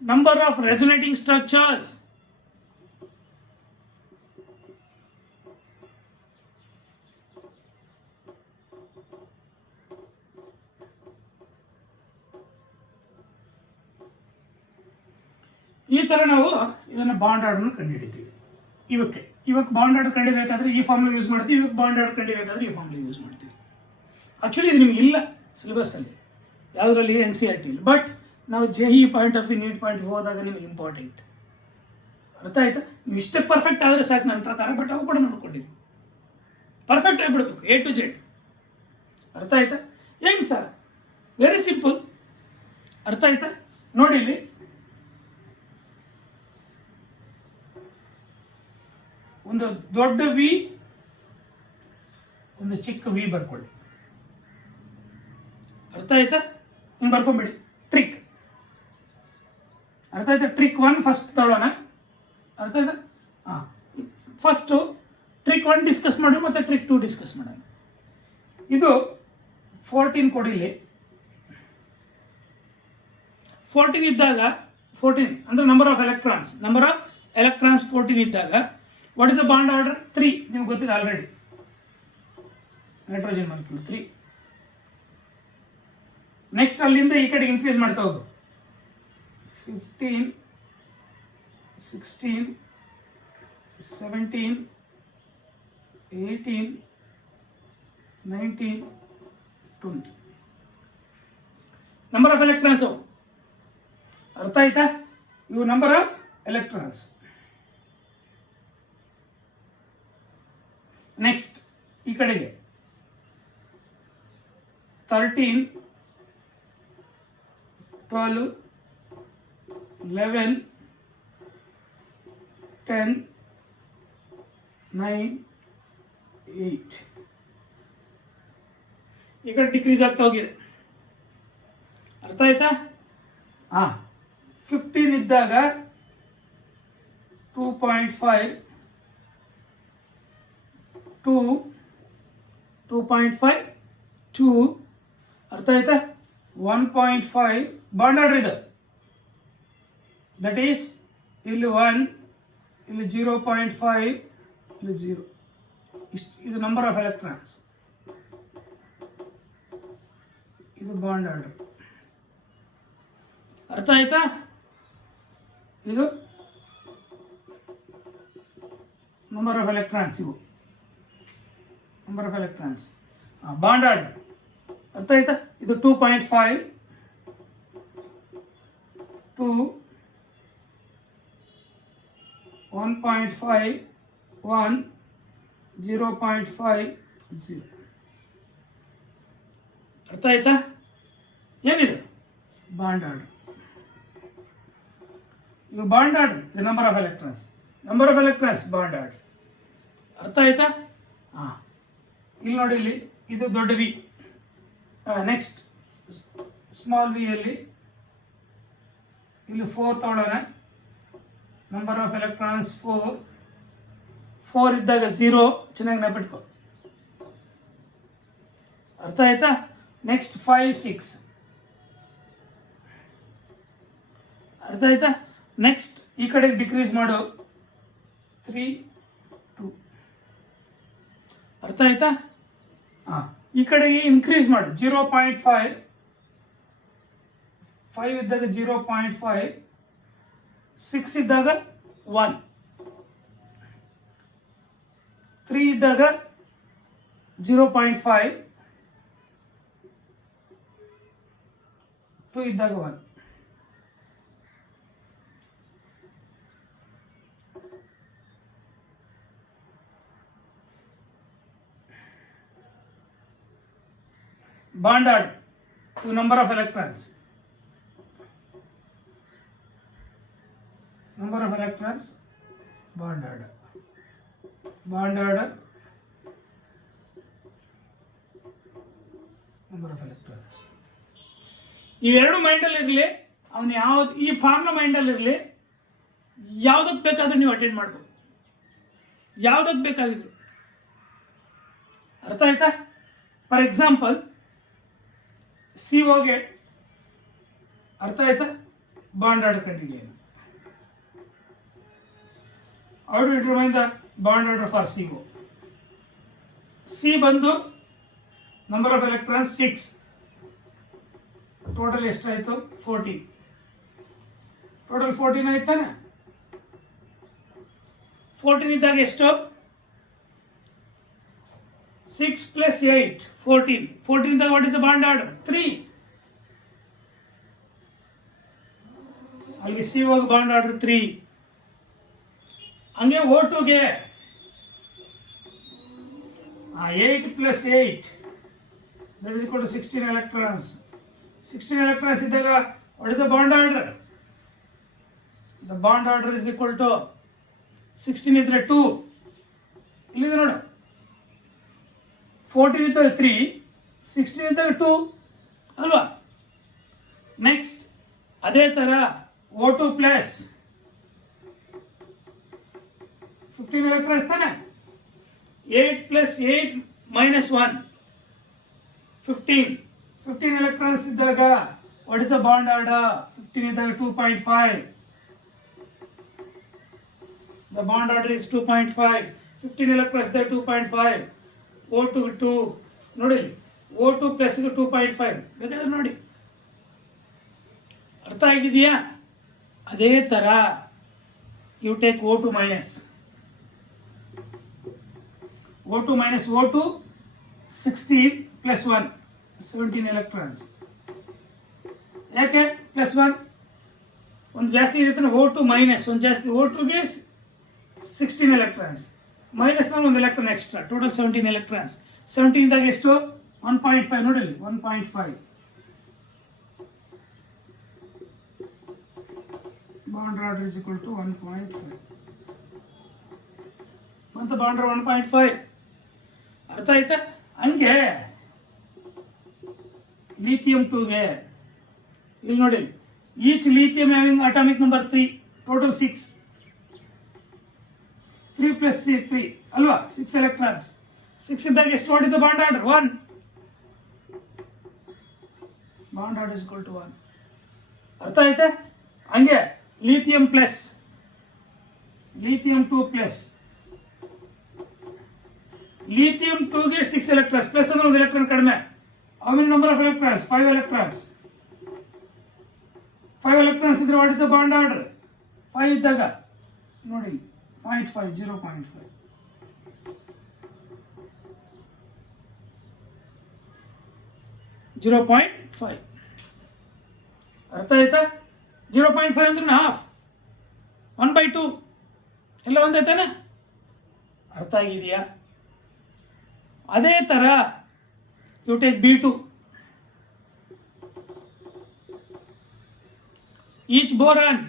number of resonating structures. ಈ ಥರ ನಾವು ಇದನ್ನು ಬಾಂಡ್ ಆರ್ಡರ್ನ ಕಂಡುಹಿಡಿತೀವಿ. ಇವಕ್ಕೆ ಬಾಂಡ್ ಆರ್ಡರ್ ಕಂಡಿಬೇಕಾದ್ರೆ ಈ ಫಾರ್ಮ್ಲಿ ಯೂಸ್ ಮಾಡ್ತೀವಿ, ಇವಕ್ಕೆ ಬಾಂಡ್ ಆರ್ಡರ್ ಕಂಡಿಬೇಕಾದ್ರೆ ಈ ಫಾರ್ಮ್ಲಿ ಯೂಸ್ ಮಾಡ್ತೀವಿ. ಆ್ಯಕ್ಚುಲಿ ಇದು ನಿಮ್ಗೆ ಇಲ್ಲ ಸಿಲೆಬಸ್ಸಲ್ಲಿ, ಯಾವುದರಲ್ಲಿ NCERT ಇಲ್ಲ. ಬಟ್ ನಾವು JEE point of view, NEET point of view ಹೋದಾಗ ನಿಮಗೆ ಇಂಪಾರ್ಟೆಂಟ್. ಅರ್ಥ ಆಯ್ತಾ? ನೀವು ಇಷ್ಟೇ ಪರ್ಫೆಕ್ಟ್ ಆದರೆ ಸಾಕು ನನ್ನ ಪ್ರಕಾರ. ಬಟ್ ಅವು ಕೂಡ ನೋಡ್ಕೊಂಡಿದ್ದೀವಿ, ಪರ್ಫೆಕ್ಟ್ ಆಗಿಬಿಡ್ಬೇಕು A to Z. ಅರ್ಥ ಆಯ್ತಾ? ಹೆಂಗೆ ಸರ್? Very simple. ಅರ್ಥ ಆಯ್ತಾ? ನೋಡಿ ಇಲ್ಲಿ ಒಂದು ದೊಡ್ಡ ವಿ, ಒಂದು ಚಿಕ್ಕ ವಿ ಬರ್ಕೊಳ್ಳಿ. ಅರ್ಥ ಆಯ್ತಾ? ಹಿಂಗೆ ಬರ್ಕೊಂಬಿಡಿ. ಟ್ರಿಕ್ ಅರ್ಥ ಆಯ್ತಾ? ಟ್ರಿಕ್ 1 ಫಸ್ಟ್ ತಗೊಳ್ಳೋಣ. ಅರ್ಥ ಆಯ್ತಾ? ಹಾಂ, ಫಸ್ಟು ಟ್ರಿಕ್ 1 ಡಿಸ್ಕಸ್ ಮಾಡೋಣ, ಮತ್ತೆ ಟ್ರಿಕ್ 2 ಡಿಸ್ಕಸ್ ಮಾಡೋಣ. ಇದು 14 ಕೊಡಿಲಿ. 14 ಇದ್ದಾಗ, 14 ಅಂದರೆ ನಂಬರ್ ಆಫ್ ಎಲೆಕ್ಟ್ರಾನ್ಸ್ 14 ಇದ್ದಾಗ what is the bond order? 3. ನಿಮ್ಗೆ ಗೊತ್ತಿದೆ ಆಲ್ರೆಡಿ, ನೈಟ್ರೋಜನ್ ಮಾಲಿಕ್ಯೂಲ್ 3. ನೆಕ್ಸ್ಟ್ ಅಲ್ಲಿಂದ ಈ ಕಡೆಗೆ ಇನ್ಕ್ರೀಸ್ ಮಾಡ್ತಾ ಹೋಗು. 15, 16, 17, 18, 19, 20 ನಂಬರ್ ಆಫ್ ಎಲೆಕ್ಟ್ರಾನ್ಸ್. ಅರ್ಥ ಆಯ್ತಾ? ಇವು ನಂಬರ್ ಆಫ್ ಎಲೆಕ್ಟ್ರಾನ್ಸ್. ನೆಕ್ಸ್ಟ್ ಈ ಕಡೆಗೆ 13, 12, 11, 10, 9, 8 ಈ ಕಡೆ ಡಿಕ್ರೀಸ್ ಆಗ್ತಾ ಹೋಗಿದೆ. ಅರ್ಥ ಆಯ್ತಾ? ಹಾಂ, 15 ಇದ್ದಾಗ 2.5, 2.5, 2. ಅರ್ಥ ಆಯ್ತಾ? 1.5 ಬಾಂಡ್ ಆರ್ಡರ್ ಇದೆ. ದಟ್ ಈಸ್ ಇಲ್ಲಿ 1, ಇಲ್ಲಿ 0.5, ಇಲ್ಲಿ 0. ಇದು ನಂಬರ್ ಆಫ್ ಎಲೆಕ್ಟ್ರಾನ್ಸ್. ಇದು ಬಾಂಡ್ ಆರ್ಡರ್. ಅರ್ಥ ಆಯ್ತಾ? ಇದು ನಂಬರ್ ಆಫ್ ಎಲೆಕ್ಟ್ರಾನ್ಸ್. ಇವು number of electrons, bond order. ಅರ್ಥ ಆಯ್ತಾ? ಇದು 2.5, 2, 1.5, 1, 0.5, 0. ಅರ್ಥ ಆಯ್ತಾ? ಏನಿದೆ ಬಾಂಡ್ ಆರ್ಡರ್. ಇದು ಬಾಂಡ್ ಆರ್ಡರ್, ಇದು number of electrons. Bond order. ಅರ್ಥ ಆಯ್ತಾ? ಹಾಂ, ಇಲ್ಲಿ ನೋಡಿ, ಇದು ದೊಡ್ಡ ವಿ. ನೆಕ್ಸ್ಟ್ ಸ್ಮಾಲ್ ವಿ ಅಲ್ಲಿ ಇಲ್ಲಿ 4 ತಗೊಳ್ಳೋಣ. ನಂಬರ್ ಆಫ್ ಎಲೆಕ್ಟ್ರಾನ್ಸ್ 4 ಇದ್ದಾಗ 0. ಚೆನ್ನಾಗಿ ನೆನಪಿಟ್ಕೊ. ಅರ್ಥ ಆಯ್ತಾ? ನೆಕ್ಸ್ಟ್ 5, 6. ಅರ್ಥ ಆಯ್ತಾ? ನೆಕ್ಸ್ಟ್ ಈ ಕಡೆ ಡಿಕ್ರೀಸ್ ಮಾಡು. 3, 2. ಅರ್ಥ ಆಯ್ತಾ? ಹಾಂ, ಈ ಕಡೆಗೆ ಇನ್ಕ್ರೀಸ್ ಮಾಡು. 0.5, 5 ಇದ್ದಾಗ 0.5, 6 ಇದ್ದಾಗ 1, 3 ಇದ್ದಾಗ 0.5, 2 ಇದ್ದಾಗ 1. Bond order to number of electrons. Number of electrons, bond order. Bond order, number of electrons. ಇವೆರಡು ಮೈಂಡಲ್ಲಿ ಇರಲಿ, ಅವನು ಯಾವ್ದು ಈ ಫಾರ್ಮ್ನ ಮೈಂಡಲ್ಲಿ ಇರಲಿ, ಯಾವುದಕ್ಕೆ ಬೇಕಾದ್ರೂ ನೀವು ಅಟೆಂಡ್ ಮಾಡ್ಬೋದು, ಯಾವುದಕ್ಕೆ ಬೇಕಾಗಿದ್ರು. ಅರ್ಥ ಆಯ್ತಾ? ಫಾರ್ ಎಕ್ಸಾಂಪಲ್ CO ಗೆ ಅರ್ಥ ಆಯ್ತಾ? ಬಾಂಡ್ ಆರ್ಡರ್ ಕಂಡುಹಿಡಿಯೋಣ. How to determine the bond order for CO? C ಬಂದು ನಂಬರ್ ಆಫ್ ಎಲೆಕ್ಟ್ರಾನ್ಸ್ 6, ಟೋಟಲ್ ಎಷ್ಟಾಯಿತು? 14. ಟೋಟಲ್ 14 ಆಯ್ತಾನೆ. 14 ಇದ್ದಾಗ ಎಷ್ಟು? 6 plus 8 14. 14 ಇದ್ದಾಗ what is the bond order? 3. ಅಲ್ಲಿಗೆ CO ಬಾಂಡ್ ಆರ್ಡರ್ 3. ಹಂಗೆ O2ಗೆ 8 plus 8 that is equal to 16 electrons. 16 electrons ಇದ್ದಾಗ what is the bond order? The bond order is equal to 16 ಇದ್ರೆ 2. ಇಲ್ಲಿದೆ ನೋಡು, 14 ಇದ್ದಾಗ 3, 16 ಇದ್ದಾಗ 2 ಅಲ್ವಾ. ನೆಕ್ಸ್ಟ್ ಅದೇ ತರ O2 ಪ್ಲಸ್ 15 electrons ತಾನೆ. 8 plus 8 minus 1 15 electrons ಇದ್ದಾಗ what is the bond order? 15 ಇದ್ದಾಗ 2.5. the bond order is 2.5. 15 electrons ಇದ್ದಾಗ 2.5. O2 2 ನೋಡಿ, O2 plus 2.5 ಬೇಕಾದ್ರೆ ನೋಡಿ. ಅರ್ಥ ಆಗಿದೆಯಾ? ಅದೇ ತರ you take O2 minus O2 16 plus 1 17 electrons. ಯಾಕೆ ಪ್ಲಸ್ 1? ಒಂದು ಜಾಸ್ತಿ ಇರುತ್ತೆ, O2 ಮೈನಸ್ ಒಂದು ಜಾಸ್ತಿ. O2ಗೆ 16 electrons ಮೈನಸ್ ಒಂದು ಎಲೆಕ್ಟ್ರಾನ್ ಎಕ್ಸ್ಟ್ರಾ, ಟೋಟಲ್ 17 electrons. 17 ಇದ್ದಾಗ ಎಷ್ಟು? 1.5 ನೋಡಿ, 1.5. Bond order is equal to 1.5. ಮತ್ತು ಬಾಂಡ್ 1.5. ಅರ್ಥ ಆಯ್ತಾ? ಹಂಗೆ ಲಿಥಿಯಂ 2ಗೆ ಇಲ್ಲಿ ನೋಡಿ, each lithium having atomic number 3, total 6. 3 plus 3 ಅಲ್ವಾ, 6 electrons. 6 ಇದ್ದಾಗ ಎಷ್ಟು? What is the bond order? 1. Bond order is equal to 1. ಅರ್ಥ ಆಯ್ತಾ? ಹಂಗೆ ಲಿಥಿಯಂ 2 ಪ್ಲಸ್ ಲಿಥಿಯಂ 2ಗೆ 6 electrons, ಪ್ಲಸ್ ಅಂದ್ರೆ ಒಂದು ಎಲೆಕ್ಟ್ರಾನ್ ಕಡಿಮೆ. How many number of electrons? 5 electrons. 5 electrons ಇದ್ರೆ what is the bond order? 5 ಇದ್ದಾಗ ನೋಡಿ 0.5 0.5. ಅರ್ಥ ಆಯ್ತಾ? 0.5 ಅಂದ್ರೆ ಹಾಫ್, 1/2 ಎಲ್ಲ ಒಂದಾಯ್ತಾನೆ. ಅರ್ಥ ಆಗಿದೆಯಾ? ಅದೇ ತರ you take B2. Each boron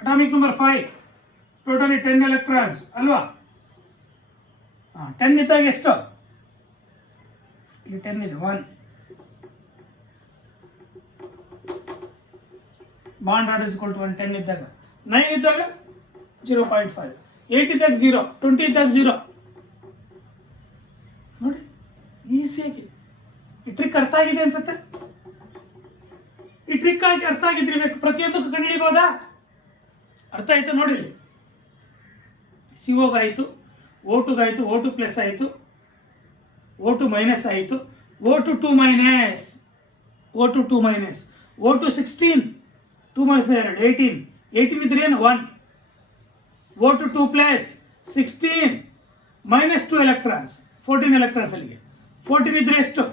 atomic number 5, totally 10 electrons ಅಲ್ವಾ. 10 ಇದ್ದಾಗ ಎಷ್ಟು? ಇಲ್ಲಿ 10 ಇದೆ, 1. Bond order is equal to 1. 10 ಇದ್ದಾಗ 9 ಇದ್ದಾಗ 0.5. 8 ಇದ್ದಾಗ 0. 20 ಇದ್ದಾಗ 0. ನೋಡಿ, ಈಸಿಯಾಗಿ ಈ ಟ್ರಿಕ್ ಅರ್ಥ ಆಗಿದೆ ಅನ್ಸುತ್ತೆ. ಈ ಟ್ರಿಕ್ ಆಗಿ ಅರ್ಥ ಆಗಿದ್ದಿರ್ಬೇಕು, ಪ್ರತಿಯೊಂದಕ್ಕೂ ಕಂಡುಹಿಡಿಬಹುದಾ? ಅರ್ಥ ಆಯ್ತಾ? ನೋಡಿ, CO ಆಯಿತು, O2 ಆಯಿತು, O2 ಪ್ಲಸ್ ಆಯಿತು, O2 ಮೈನಸ್ ಆಯಿತು, O2 2 minus, O2 2 minus, O2 16, 2 minus 2 18. 18 ಇದ್ರೆ ಏನು? 1. O2 2 plus 16 minus 2 electrons, 14 electrons. ಅಲ್ಲಿಗೆ 14 ಇದ್ರೆ ಎಷ್ಟು?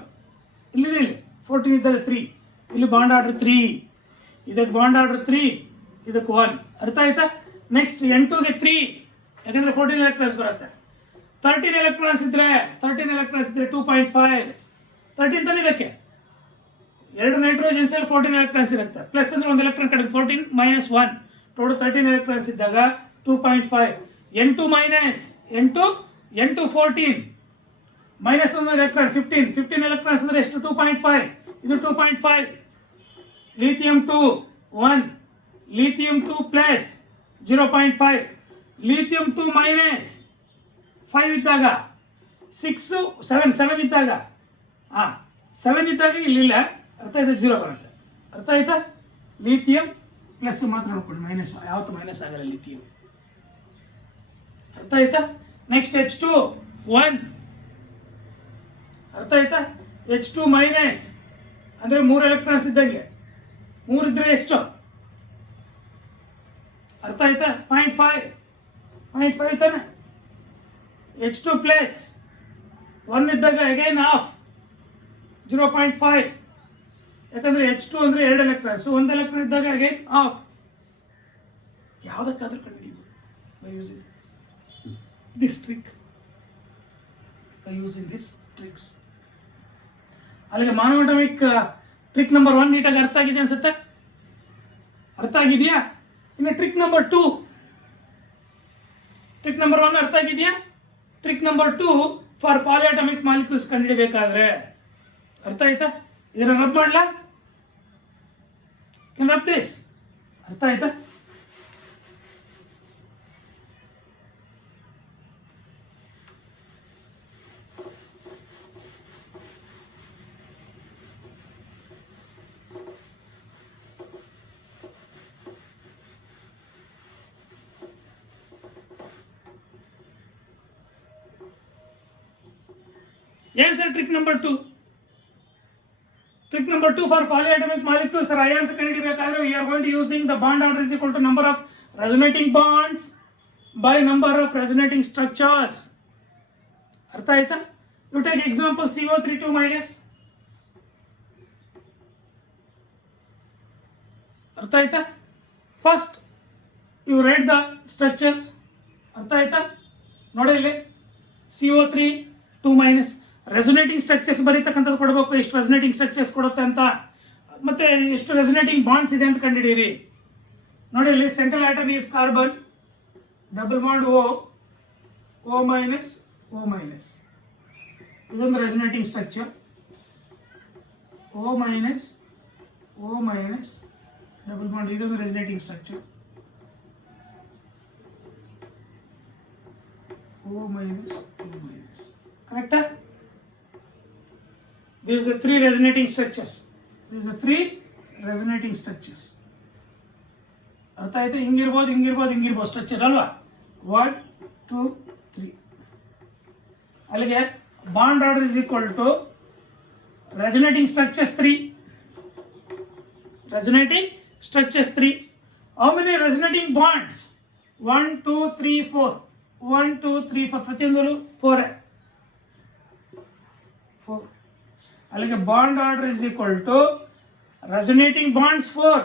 ಇಲ್ಲಿದೆ, ಇಲ್ಲಿ 14 ಇದ್ದಾಗ 3. ಇಲ್ಲಿ ಬಾಂಡ್ ಆರ್ಡರ್ 3, ಇದಕ್ಕೆ ಬಾಂಡ್ ಆರ್ಡರ್ 3, ಇದಕ್ಕೆ 1. ಅರ್ಥ ಆಯ್ತಾ? ನೆಕ್ಸ್ಟ್ N2ಗೆ 3, ಯಾಕಂದ್ರೆ 14 electrons ಬರುತ್ತೆ. 13 electrons ಇದ್ರೆ 2.5. 13 ತಾನೆ ಇದಕ್ಕೆ. 2 ನೈಟ್ರೋಜನ್ಸ್ ಅಲ್ಲಿ 14 electrons ಇರುತ್ತೆ, ಪ್ಲಸ್ ಅಂದ್ರೆ ಒಂದು ಎಲೆಕ್ಟ್ರಾನ್ ಕಡಿಮೆ. 14 ಮೈನಸ್ 1, ಟೋಟಲ್ 13 electrons ಇದ್ದಾಗ 2.5. N2 ಮೈನಸ್ N2 14 ಮೈನಸ್ ಒಂದು ಎಲೆಕ್ಟ್ರಾನ್ 15 electrons ಅಂದ್ರೆ ಎಷ್ಟು? 2.5. ಇದು 2.5. Lithium 2 1, lithium 2 plus 0.5, lithium 2 minus 5 ಇದ್ದಾಗ 6 7 ಇದ್ದಾಗ 7 ಇದ್ದಾಗ ಇಲ್ಲಿಲ್ಲ. ಅರ್ಥ ಆಯ್ತಾ? 0 ಬರುತ್ತೆ. ಅರ್ಥ ಆಯ್ತಾ? ಲಿಥಿಯಂ ಪ್ಲಸ್ ಮಾತ್ರ ನೋಡ್ಕೊಂಡು, ಮೈನಸ್ ಯಾವತ್ತು ಮೈನಸ್ ಆಗಲ್ಲ ಲಿಥಿಯಂ. ಅರ್ಥ ಆಯ್ತಾ? Next H2 1. ಅರ್ಥ ಆಯ್ತಾ? H2 ಮೈನಸ್ ಅಂದ್ರೆ 3 electrons ಇದ್ದಂಗೆ. 3 ಇದ್ರೆ ಎಷ್ಟು? ಅರ್ಥ ಆಯ್ತಾ? 0.5 ತಾನೆ. H2 ಪ್ಲಸ್ 1 ಇದ್ದಾಗ ಅಗೈನ್ ಹಾಫ್ 0.5, ಯಾಕಂದ್ರೆ H2 ಅಂದ್ರೆ 2 ಎಲೆಕ್ಟ್ರಾನ್ಸ್, 1 ಎಲೆಕ್ಟ್ರಾನ್ ಇದ್ದಾಗ ಅಗೈನ್ ಹಾಫ್. ಯಾವುದಕ್ಕಾದ್ರೂ ಕಂಡುಹಿಡಿಯಬಹುದು by using this trick, ಅಲ್ಲಿಗೆ ಮಾನೋಟಮಿಕ್ ಟ್ರಿಕ್ ನಂಬರ್ 1 ನೀಟಾಗಿ ಅರ್ಥ ಆಗಿದೆ ಅನ್ಸುತ್ತೆ. ಅರ್ಥ ಆಗಿದೆಯಾ? ಇನ್ನು ಟ್ರಿಕ್ ನಂಬರ್ 2. ಟ್ರಿಕ್ ನಂಬರ್ 1 ಅರ್ಥ ಆಗಿದೆಯಾ? Trick number 2 for polyatomic molecules ಕಂಡುಹಿಡಿಬೇಕಾದ್ರೆ ಅರ್ಥ ಆಯ್ತಾ? ಇದನ್ನ ರಬ್ ಮಾಡ್ಲಾ? Can rub this? ಅರ್ಥ ಆಯ್ತಾ? Yes, sir. Trick number 2. Trick number 2 for polyatomic molecules or ions ಕಂಡುಹಿಡಿಯಬೇಕಾದ್ರೆ we are going to using the bond order is equal to number of resonating bonds by number of resonating structures. ಅರ್ಥ ಆಯ್ತಾ? You take example CO3 2-. ಅರ್ಥ ಆಯ್ತಾ? First you write the structures. ಅರ್ಥ ಆಯ್ತಾ? ನೋಡಿ ಇಲ್ಲಿ CO3 2-. ರೆಸೊನೇಟಿಂಗ್ ಸ್ಟ್ರಕ್ಚರ್ಸ್ ಬರೀತಕ್ಕಂಥದ್ದು ಕೊಡಬೇಕು, ಎಷ್ಟು ರೆಸೊನೇಟಿಂಗ್ ಸ್ಟ್ರಕ್ಚರ್ಸ್ ಕೊಡುತ್ತೆ ಅಂತ, ಮತ್ತೆ ಎಷ್ಟು ರೆಸೊನೇಟಿಂಗ್ ಬಾಂಡ್ಸ್ ಇದೆ ಅಂತ ಕಂಡುಹಿಡಿಯಿರಿ. ನೋಡಿ ಇಲ್ಲಿ central atom is carbon, double bond O, O-, ಇದೊಂದು resonating structure. O-, double bond, ಇದೊಂದು ರೆಸೊನೇಟಿಂಗ್ ಸ್ಟ್ರಕ್ಚರ್. O-, ಕರೆಕ್ಟಾ? These are 3 resonating structures. ಅರ್ಥ ಆಯ್ತು? ಹಿಂಗಿರ್ಬೋದು ಸ್ಟ್ರಕ್ಚರ್ ಅಲ್ವಾ? 1 2 3. ಅಲ್ಲಿಗೆ bond order is equal to resonating structures 3. How many resonating bonds? 1 2 3 4. 1 2 3 4. ಪ್ರತಿಯೊಂದರಲ್ಲೂ 4. ಅಲ್ಲಿಗೆ bond order is equal to resonating bonds 4,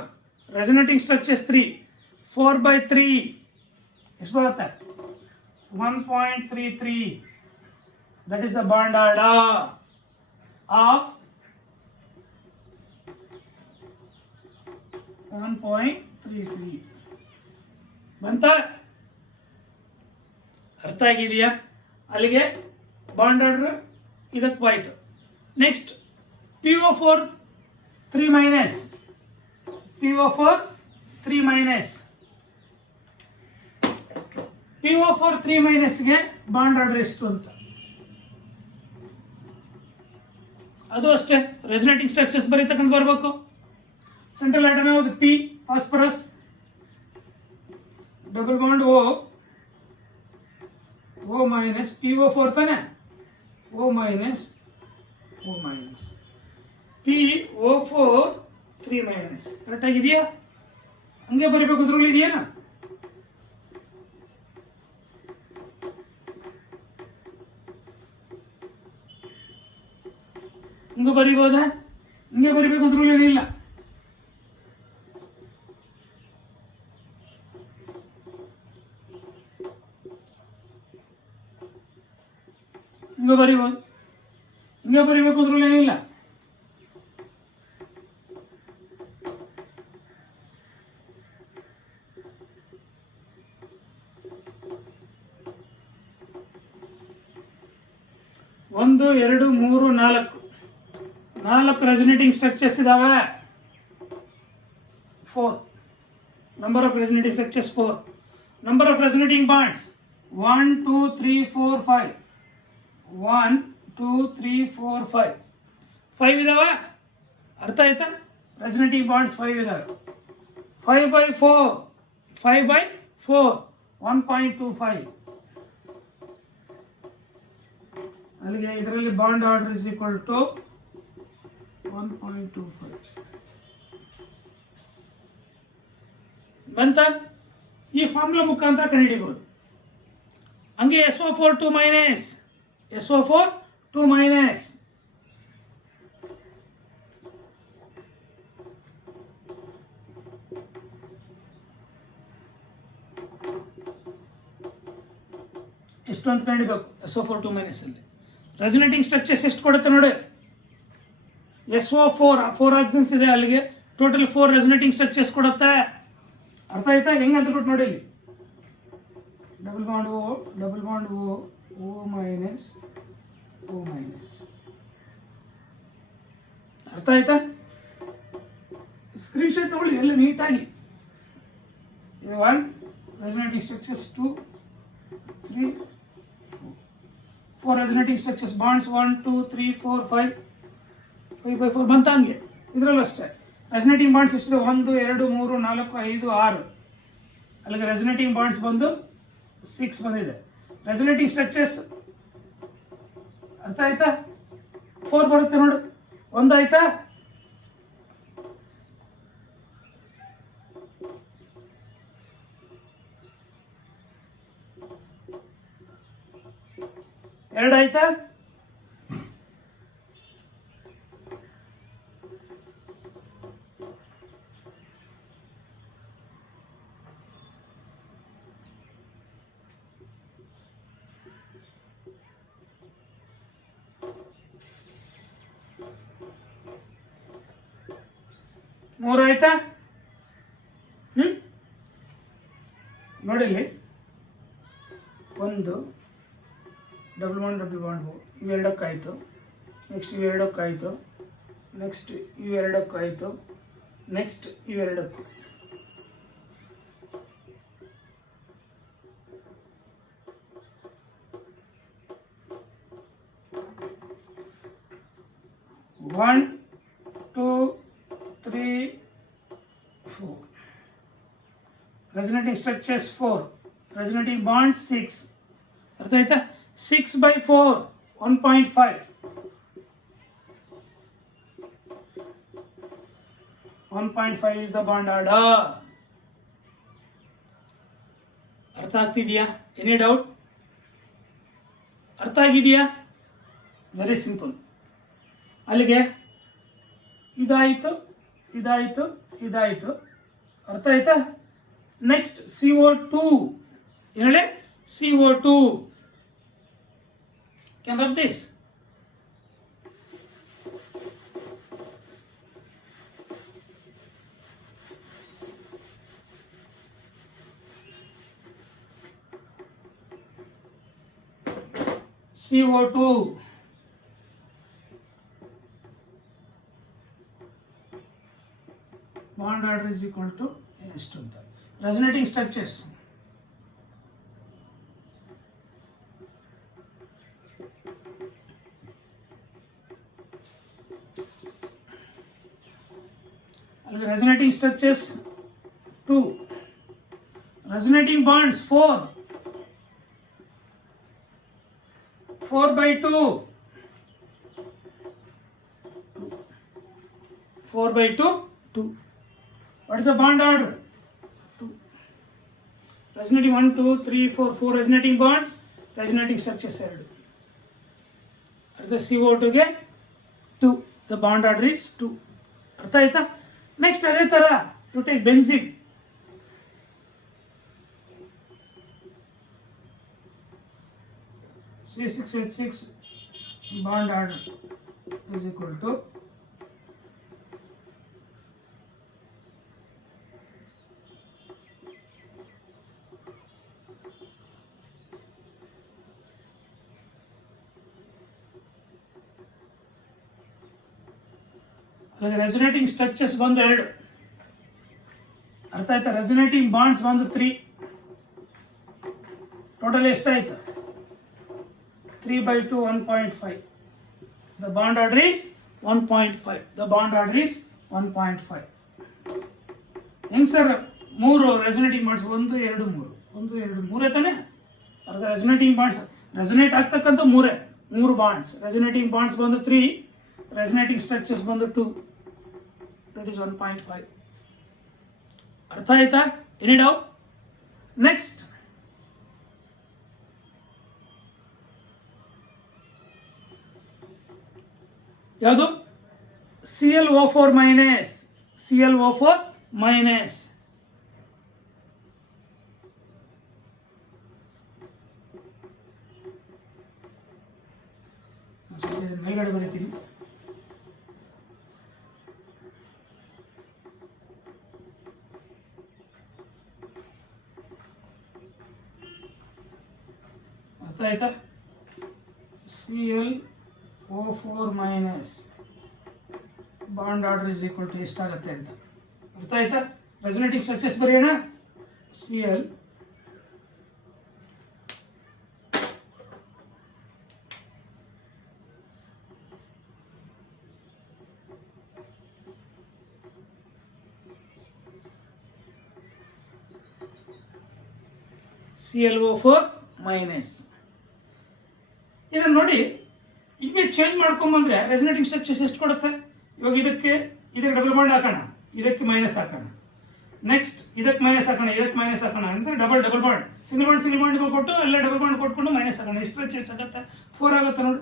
resonating structures 3. 4/3 ಎಷ್ಟು ಬರುತ್ತೆ? 1.33. That is the bond order of 1.33. ಬಂತ? ಅರ್ಥ ಆಗಿದೆಯಾ? ಅಲ್ಲಿಗೆ ಬಾಂಡ್ ಆರ್ಡರ್ ಇದಕ್ಕೆ ಹೋಯ್ತು. Next PO4 3-. PO4 3-ಗೆ bond order ಎಷ್ಟು ಅಂತ, ಅದು ಅಷ್ಟೇ ರೆಸೊನೇಟಿಂಗ್ ಸ್ಟ್ರಕ್ಚರ್ಸ್ ಬರೀತಕ್ಕಂಥ ಬರಬೇಕು. ಸೆಂಟ್ರಲ್ ಆಟಮ್ ಯಾವುದು? P, phosphorus, double bond O, PO4 ತಾನೆ? O-, PO4 3-. ಕರೆಕ್ಟ್ ಆಗಿದೆಯಾ? ಹಂಗೆ ಬರೀಬೇಕು. ಅದ್ರಲ್ಲಿ ಇದೆಯೇನಾ? ಹಂಗೆ ಬರೀಬೋದಾ? ಹಂಗೆ ಬರೀಬೇಕು. ಅದ್ರಲ್ಲಿ ಏನಿಲ್ಲ. ಹಿಂಗೆ ಬರೀಬೋದು. ಹಿಂಗೆ ಬರೀಬೇಕು. ಅದ್ರಲ್ಲಿ ಏನಿಲ್ಲ. ಒಂದು 2 3 4 ರೆಸೊನೇಟಿಂಗ್ ಸ್ಟ್ರಕ್ಚರ್ಸ್ ಇದಾವೆ. 4. Number of resonating structures 4. Number of resonating bonds 1 2 3 4 5. 1 2 3 4 5. 5 ಇದಾವೆ. ಅರ್ಥ ಆಯ್ತಾ? ರೆಸೊನೇಟಿಂಗ್ ಬಾಂಡ್ಸ್ 5 ಇದಾವೆ. 5/4 1.25. ಅಲ್ಲಿಗೆ ಇದರಲ್ಲಿ bond order is equal to 1.25. ಬಂತ? ಈ ಫಾರ್ಮುಲಾ ಮುಖಾಂತರ ಕಂಡುಹಿಡಿಯಬಹುದು. ಹಂಗೆ SO4 2 ಮೈನಸ್ SO4 2 ಮೈನಸ್ ಎಷ್ಟು ಅಂತ ಕಂಡುಹಿಡಿಯಬೇಕು. SO4 2 ಮೈನಸ್ ಅಲ್ಲಿ ರೆಸೊನೇಟಿಂಗ್ ಸ್ಟ್ರಕ್ಚರ್ಸ್ ಎಷ್ಟು ಕೊಡುತ್ತೆ ನೋಡಿ. SO4 4 ಆಕ್ಸಿನ್ಸ್ ಇದೆ, ಅಲ್ಲಿಗೆ ಟೋಟಲ್ 4 ರೆಸೊನೇಟಿಂಗ್ ಸ್ಟ್ರಕ್ಚರ್ಸ್ ಕೊಡುತ್ತೆ. ಅರ್ಥ ಆಯ್ತಾ? ಹೆಂಗಂತ ಕೊಟ್ಟು ನೋಡಿ ಇಲ್ಲಿ double bond O minus O minus. ಅರ್ಥ ಆಯ್ತಾ? ಸ್ಕ್ರೀನ್ ಶಾಟ್ ತಗೊಳ್ಳಿ ಎಲ್ಲ ನೀಟಾಗಿ. 1 resonating structures 2 3 4 resonating structures bonds 1 2 3 4 5 by 4 ಬಂತ. ಹಂಗೆ ಇದರಲ್ಲೂ ಅಷ್ಟೇ ರೆಸೊನೇಟಿಂಗ್ ಬಾಂಡ್ಸ್ ಎಷ್ಟಿದೆ 1 2 3 4 5 6. ಅಲ್ಲಿಗೆ ರೆಸೊನೇಟಿಂಗ್ ಬಾಂಡ್ಸ್ ಬಂದು 6 ಬಂದಿದೆ. ರೆಸೊನೇಟಿಂಗ್ ಸ್ಟ್ರಕ್ಚರ್ಸ್ ಅರ್ಥ ಆಯ್ತಾ? 4 ಬರುತ್ತೆ ನೋಡು. 1 ಆಯ್ತಾ? ಎರಡು ಆಯ್ತಾ? ಮೂರು ಆಯ್ತಾ? ನೋಡಿಲ್ಲಿ 1 ಡಬಲ್ ಬಾಂಡ್ ಇವೆರಡಕ್ಕಾಯಿತು. ನೆಕ್ಸ್ಟ್ ಇವೆರಡಕ್ಕಾಯಿತು. ನೆಕ್ಸ್ಟ್ ಇವೆರಡಕ್ಕಾಯಿತು. ನೆಕ್ಸ್ಟ್ ಇವೆರಡಕ್ಕೂ. One, 2, 3, 4. Resonating structures 4. Resonating bonds 6. ಅರ್ಥ ಆಯ್ತಾ? 6 by 4 1.5. 1.5 is the bond order. ಅರ್ಥ ಆಗ್ತಿದೆಯಾ? Any doubt? ಅರ್ಥ ಆಗಿದೆಯಾ? Very simple. ಅಲ್ಲಿಗೆ ಇದಾಯಿತು. ಅರ್ಥ ಆಯ್ತಾ? Next CO2. ಏನು ಹೇಳಿ? CO2. Can rub this. CO2. Bond order is equal to ಎಷ್ಟು ಅಂತ. Resonating structures. Resonating structures 2. Resonating bonds 4. 4 by 2. 4 by 2. 2. What is the bond order? 2. Resonating 1, 2, 3, 4. 4 resonating bonds. Resonating structures 2. At the CO2 ಗೆ 2. The bond order is 2. ಅರ್ಥ ಆಯ್ತಾ? ನೆಕ್ಸ್ಟ್ ಅದೇ ತರ you take benzene. C6H6 bond order is equal to resonating structures ಬಂದು 2. ಅರ್ಥ ಆಯ್ತಾ? ರೆಸೊನೇಟಿಂಗ್ ಬಾಂಡ್ಸ್ ಬಂದು 3. ಟೋಟಲ್ ಎಷ್ಟಾಯ್ತು? 3 by 2 1.5. The bond order is 1.5. The bond order is 1.5. ಹೆಂಗ್ ಸರ್? 3 ರೆಸೊನೇಟಿಂಗ್ ಬಾಂಡ್ಸ್ 1 2 3 1 2 3 ತಾನೆ? ಅರ್ಧ ರೆಸೊನೇಟಿಂಗ್ ಬಾಂಡ್ಸ್ ರೆಸೊನೇಟ್ ಆಗ್ತಕ್ಕಂಥ 3 ಬಾಂಡ್ಸ್. ರೆಸೊನೇಟಿಂಗ್ ಬಾಂಡ್ಸ್ ಬಂದು 3. ರೆಸೊನೇಟಿಂಗ್ ಸ್ಟ್ರಕ್ಚರ್ಸ್ ಬಂದು 2. That is 1.5. ಅರ್ಥ ಆಯ್ತಾ? Any doubt? ನೆಕ್ಸ್ಟ್ ಯಾವುದು ClO4 ಮೈನಸ್, ClO4 ಮೈನಸ್. ಮೇಲ್ಗಡೆ ಬರೀತೀನಿ. ಅರ್ಥ ಆಯ್ತಾ? ClO4 minus bond order is equal to ಎಷ್ಟಾಗುತ್ತೆ ಅಂತ ಅರ್ಥ ಆಯ್ತಾ? ರೆಸೊನೇಟಿಂಗ್ ಸ್ಟ್ರಕ್ಚರ್ಸ್ ಬರೆಯೋಣ. Cl ClO4 minus. ಇದನ್ನು ನೋಡಿ ಹಿಂಗೆ ಚೇಂಜ್ ಮಾಡ್ಕೊಂಬಂದ್ರೆ ರೆಸೊನೇಟಿಂಗ್ ಸ್ಟ್ರಕ್ಚರ್ಸ್ ಎಷ್ಟು ಕೊಡುತ್ತೆ? ಇವಾಗ ಇದಕ್ಕೆ ಡಬಲ್ ಬಾಂಡ್ ಹಾಕೋಣ, ಇದಕ್ಕೆ ಮೈನಸ್ ಹಾಕೋಣ, ನೆಕ್ಸ್ಟ್ ಇದಕ್ಕೆ ಮೈನಸ್ ಹಾಕೋಣ, ಇದಕ್ಕೆ ಮೈನಸ್ ಹಾಕೋಣ ಅಂತ ಡಬಲ್ ಬಾಂಡ್ ಸಿಂಗಲ್ ಬಾಂಡ್ ಕೊಟ್ಟು ಎಲ್ಲ ಡಬಲ್ ಬಾಂಡ್ ಕೊಟ್ಕೊಂಡು ಮೈನಸ್ ಹಾಕೋಣ. ಎಷ್ಟು ಸ್ಟ್ರಕ್ಚರ್ಸ್ ಆಗುತ್ತೆ? 4 ಆಗುತ್ತೆ ನೋಡಿ.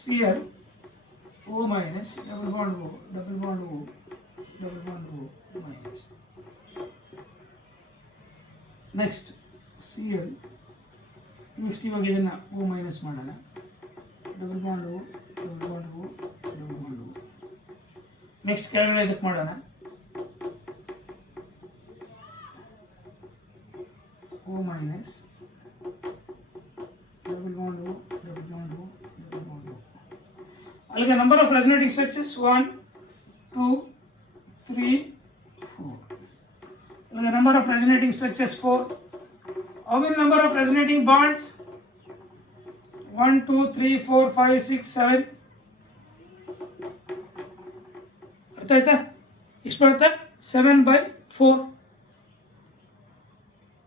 ClO minus double bond O minus. Next Cl next ಇವಾಗ ಇದನ್ನು O ಮೈನಸ್ ಮಾಡೋಣ. Double bond O. ನೆಕ್ಸ್ಟ್ ಕೆಳಗಡೆ ಇದಕ್ಕೆ ಮಾಡೋಣ. O minus double bond O. ಅಲ್ಲಿಗೆ number of resonating structures 1, 2, 3, 4. The number of resonating structures 4. How many number of resonating bonds? 1, 2, 3, 4, 5, 6, 7. ಅರ್ಥ ಆಯ್ತಾ? ಎಷ್ಟು ಬರುತ್ತೆ? 7/4.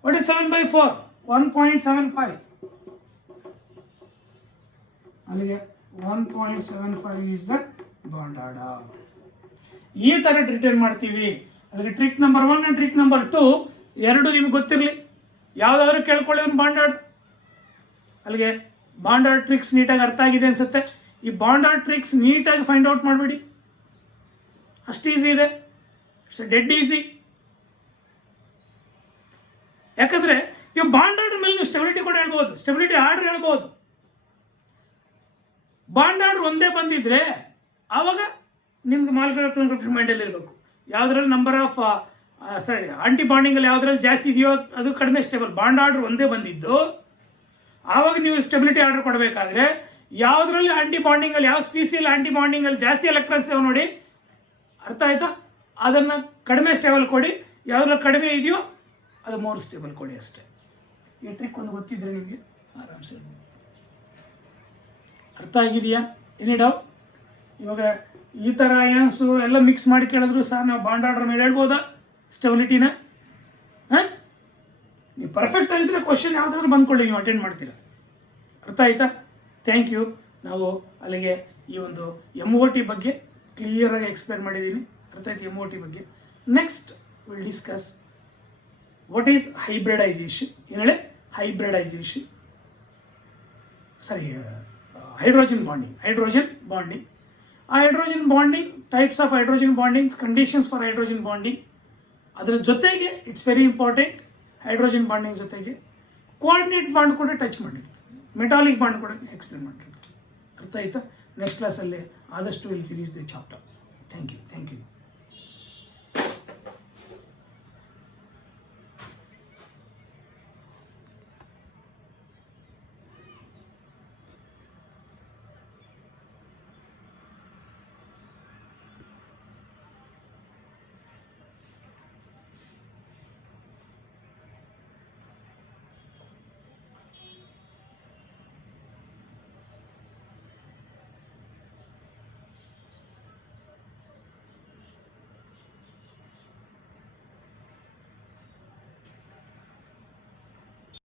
What is 7/4? 1.75. ಅಲ್ಲಿಗೆ 1.75 is the bond order. ಈ ತರ ಟ್ರೀಟ್ ಮಾಡ್ತೀವಿ. ಅದಕ್ಕೆ trick number 1 and trick number 2 ಎರಡು ನಿಮ್ಗೆ ಗೊತ್ತಿರಲಿ. ಯಾವುದಾದ್ರು ಕೇಳ್ಕೊಳ್ಳಿ ಒಂದು ಬಾಂಡ್ ಆರ್ಡ್. ಅಲ್ಲಿಗೆ ಬಾಂಡ್ ಆರ್ಡ್ ಟ್ರಿಕ್ಸ್ ನೀಟಾಗಿ ಅರ್ಥ ಆಗಿದೆ ಅನ್ಸುತ್ತೆ. ಈ ಬಾಂಡ್ ಆರ್ಡ್ ಟ್ರಿಕ್ಸ್ ನೀಟಾಗಿ ಫೈಂಡ್ ಔಟ್ ಮಾಡಿಬಿಡಿ. ಅಷ್ಟು ಈಸಿ ಇದೆ. It's dead easy. ಯಾಕಂದ್ರೆ ಇವು ಬಾಂಡ್ ಆರ್ಡರ್ ಮೇಲೆ ನೀವು ಸ್ಟೆಬಿಲಿಟಿ ಕೂಡ ಹೇಳ್ಬೋದು, ಸ್ಟೆಬಿಲಿಟಿ ಆರ್ಡರ್ ಹೇಳ್ಬೋದು. ಬಾಂಡ್ ಆರ್ಡರ್ ಒಂದೇ ಬಂದಿದ್ರೆ ಆವಾಗ ನಿಮ್ಗೆ ಮಾಲಿಕ್ಯುಲರ್ ಮೈಂಡಲ್ಲಿ ಇರಬೇಕು. ಯಾವುದ್ರಲ್ಲಿ ನಂಬರ್ ಆಫ್ ಆಂಟಿ ಬಾಂಡಿಂಗಲ್ಲಿ ಯಾವುದ್ರಲ್ಲಿ ಜಾಸ್ತಿ ಇದೆಯೋ ಅದು ಕಡಿಮೆ ಸ್ಟೇಬಲ್. ಬಾಂಡ್ ಆರ್ಡರ್ ಒಂದೇ ಬಂದಿದ್ದು ಆವಾಗ ನೀವು ಸ್ಟೆಬಿಲಿಟಿ ಆರ್ಡರ್ ಕೊಡಬೇಕಾದ್ರೆ ಯಾವುದ್ರಲ್ಲಿ ಆಂಟಿ ಬಾಂಡಿಂಗಲ್ಲಿ ಯಾವ ಸ್ಪೀಸಿಯಲ್ಲಿ ಆಂಟಿ ಬಾಂಡಿಂಗಲ್ಲಿ ಜಾಸ್ತಿ ಎಲೆಕ್ಟ್ರಾನ್ಸ್ ಇದಾವೆ ನೋಡಿ, ಅರ್ಥ ಆಯ್ತಾ? ಅದನ್ನು ಕಡಿಮೆ ಸ್ಟೇಬಲ್ ಕೊಡಿ. ಯಾವುದ್ರಲ್ಲಿ ಕಡಿಮೆ ಇದೆಯೋ ಅದು ಮೋರ್ ಸ್ಟೇಬಲ್ ಕೊಡಿ ಅಷ್ಟೇ. ಈ ಟ್ರಿಕ್ ಒಂದು ಗೊತ್ತಿದ್ರೆ ನಿಮಗೆ ಆರಾಮ್ಸೆ ಅರ್ಥ ಆಗಿದೆಯಾ? Any doubt? ಇವಾಗ ಈ ಥರ ಅಯಾನ್ಸು ಎಲ್ಲ ಮಿಕ್ಸ್ ಮಾಡಿ ಕೇಳಿದ್ರು ಸಹ ನಾವು ಬಾಂಡ್ ಆರ್ಡರ್ ಮೇಲೆ ಹೇಳ್ಬೋದಾ ಸ್ಟೆಬಿಲಿಟಿನ? ನೀವು ಪರ್ಫೆಕ್ಟ್ ಆಗಿದ್ರೆ ಕ್ವಶನ್ ಯಾವುದಾದ್ರೂ ಬಂದ್ಕೊಳ್ಳಿ, ನೀವು ಅಟೆಂಡ್ ಮಾಡ್ತೀರಾ. ಅರ್ಥ ಆಯ್ತಾ? Thank you. ನಾವು ಅಲ್ಲಿಗೆ ಈ ಒಂದು MOT ಬಗ್ಗೆ ಕ್ಲಿಯರಾಗಿ ಎಕ್ಸ್ಪ್ಲೇನ್ ಮಾಡಿದ್ದೀನಿ. ಅರ್ಥ ಆಯ್ತು MOT ಬಗ್ಗೆ. Next will discuss what is hybridisation. ಏನು ಹೇಳಿ? Hybridisation, sorry, hydrogen bonding. ಆ hydrogen bonding, types of hydrogen bondings, conditions for hydrogen bonding. ಅದರ ಜೊತೆಗೆ it's very important, hydrogen bonding ಜೊತೆಗೆ ಕೋಆರ್ಡಿನೇಟ್ ಬಾಂಡ್ ಕೂಡ ಟಚ್ ಮಾಡಿರ್ತೀವಿ, ಮೆಟಾಲಿಕ್ ಬಾಂಡ್ ಕೂಡ ಎಕ್ಸ್ಪ್ಲೇನ್ ಮಾಡಿರ್ತೀವಿ. ಅರ್ಥ ಆಯ್ತಾ? ನೆಕ್ಸ್ಟ್ ಕ್ಲಾಸಲ್ಲಿ ಆದಷ್ಟು will finish the chapter. Thank you.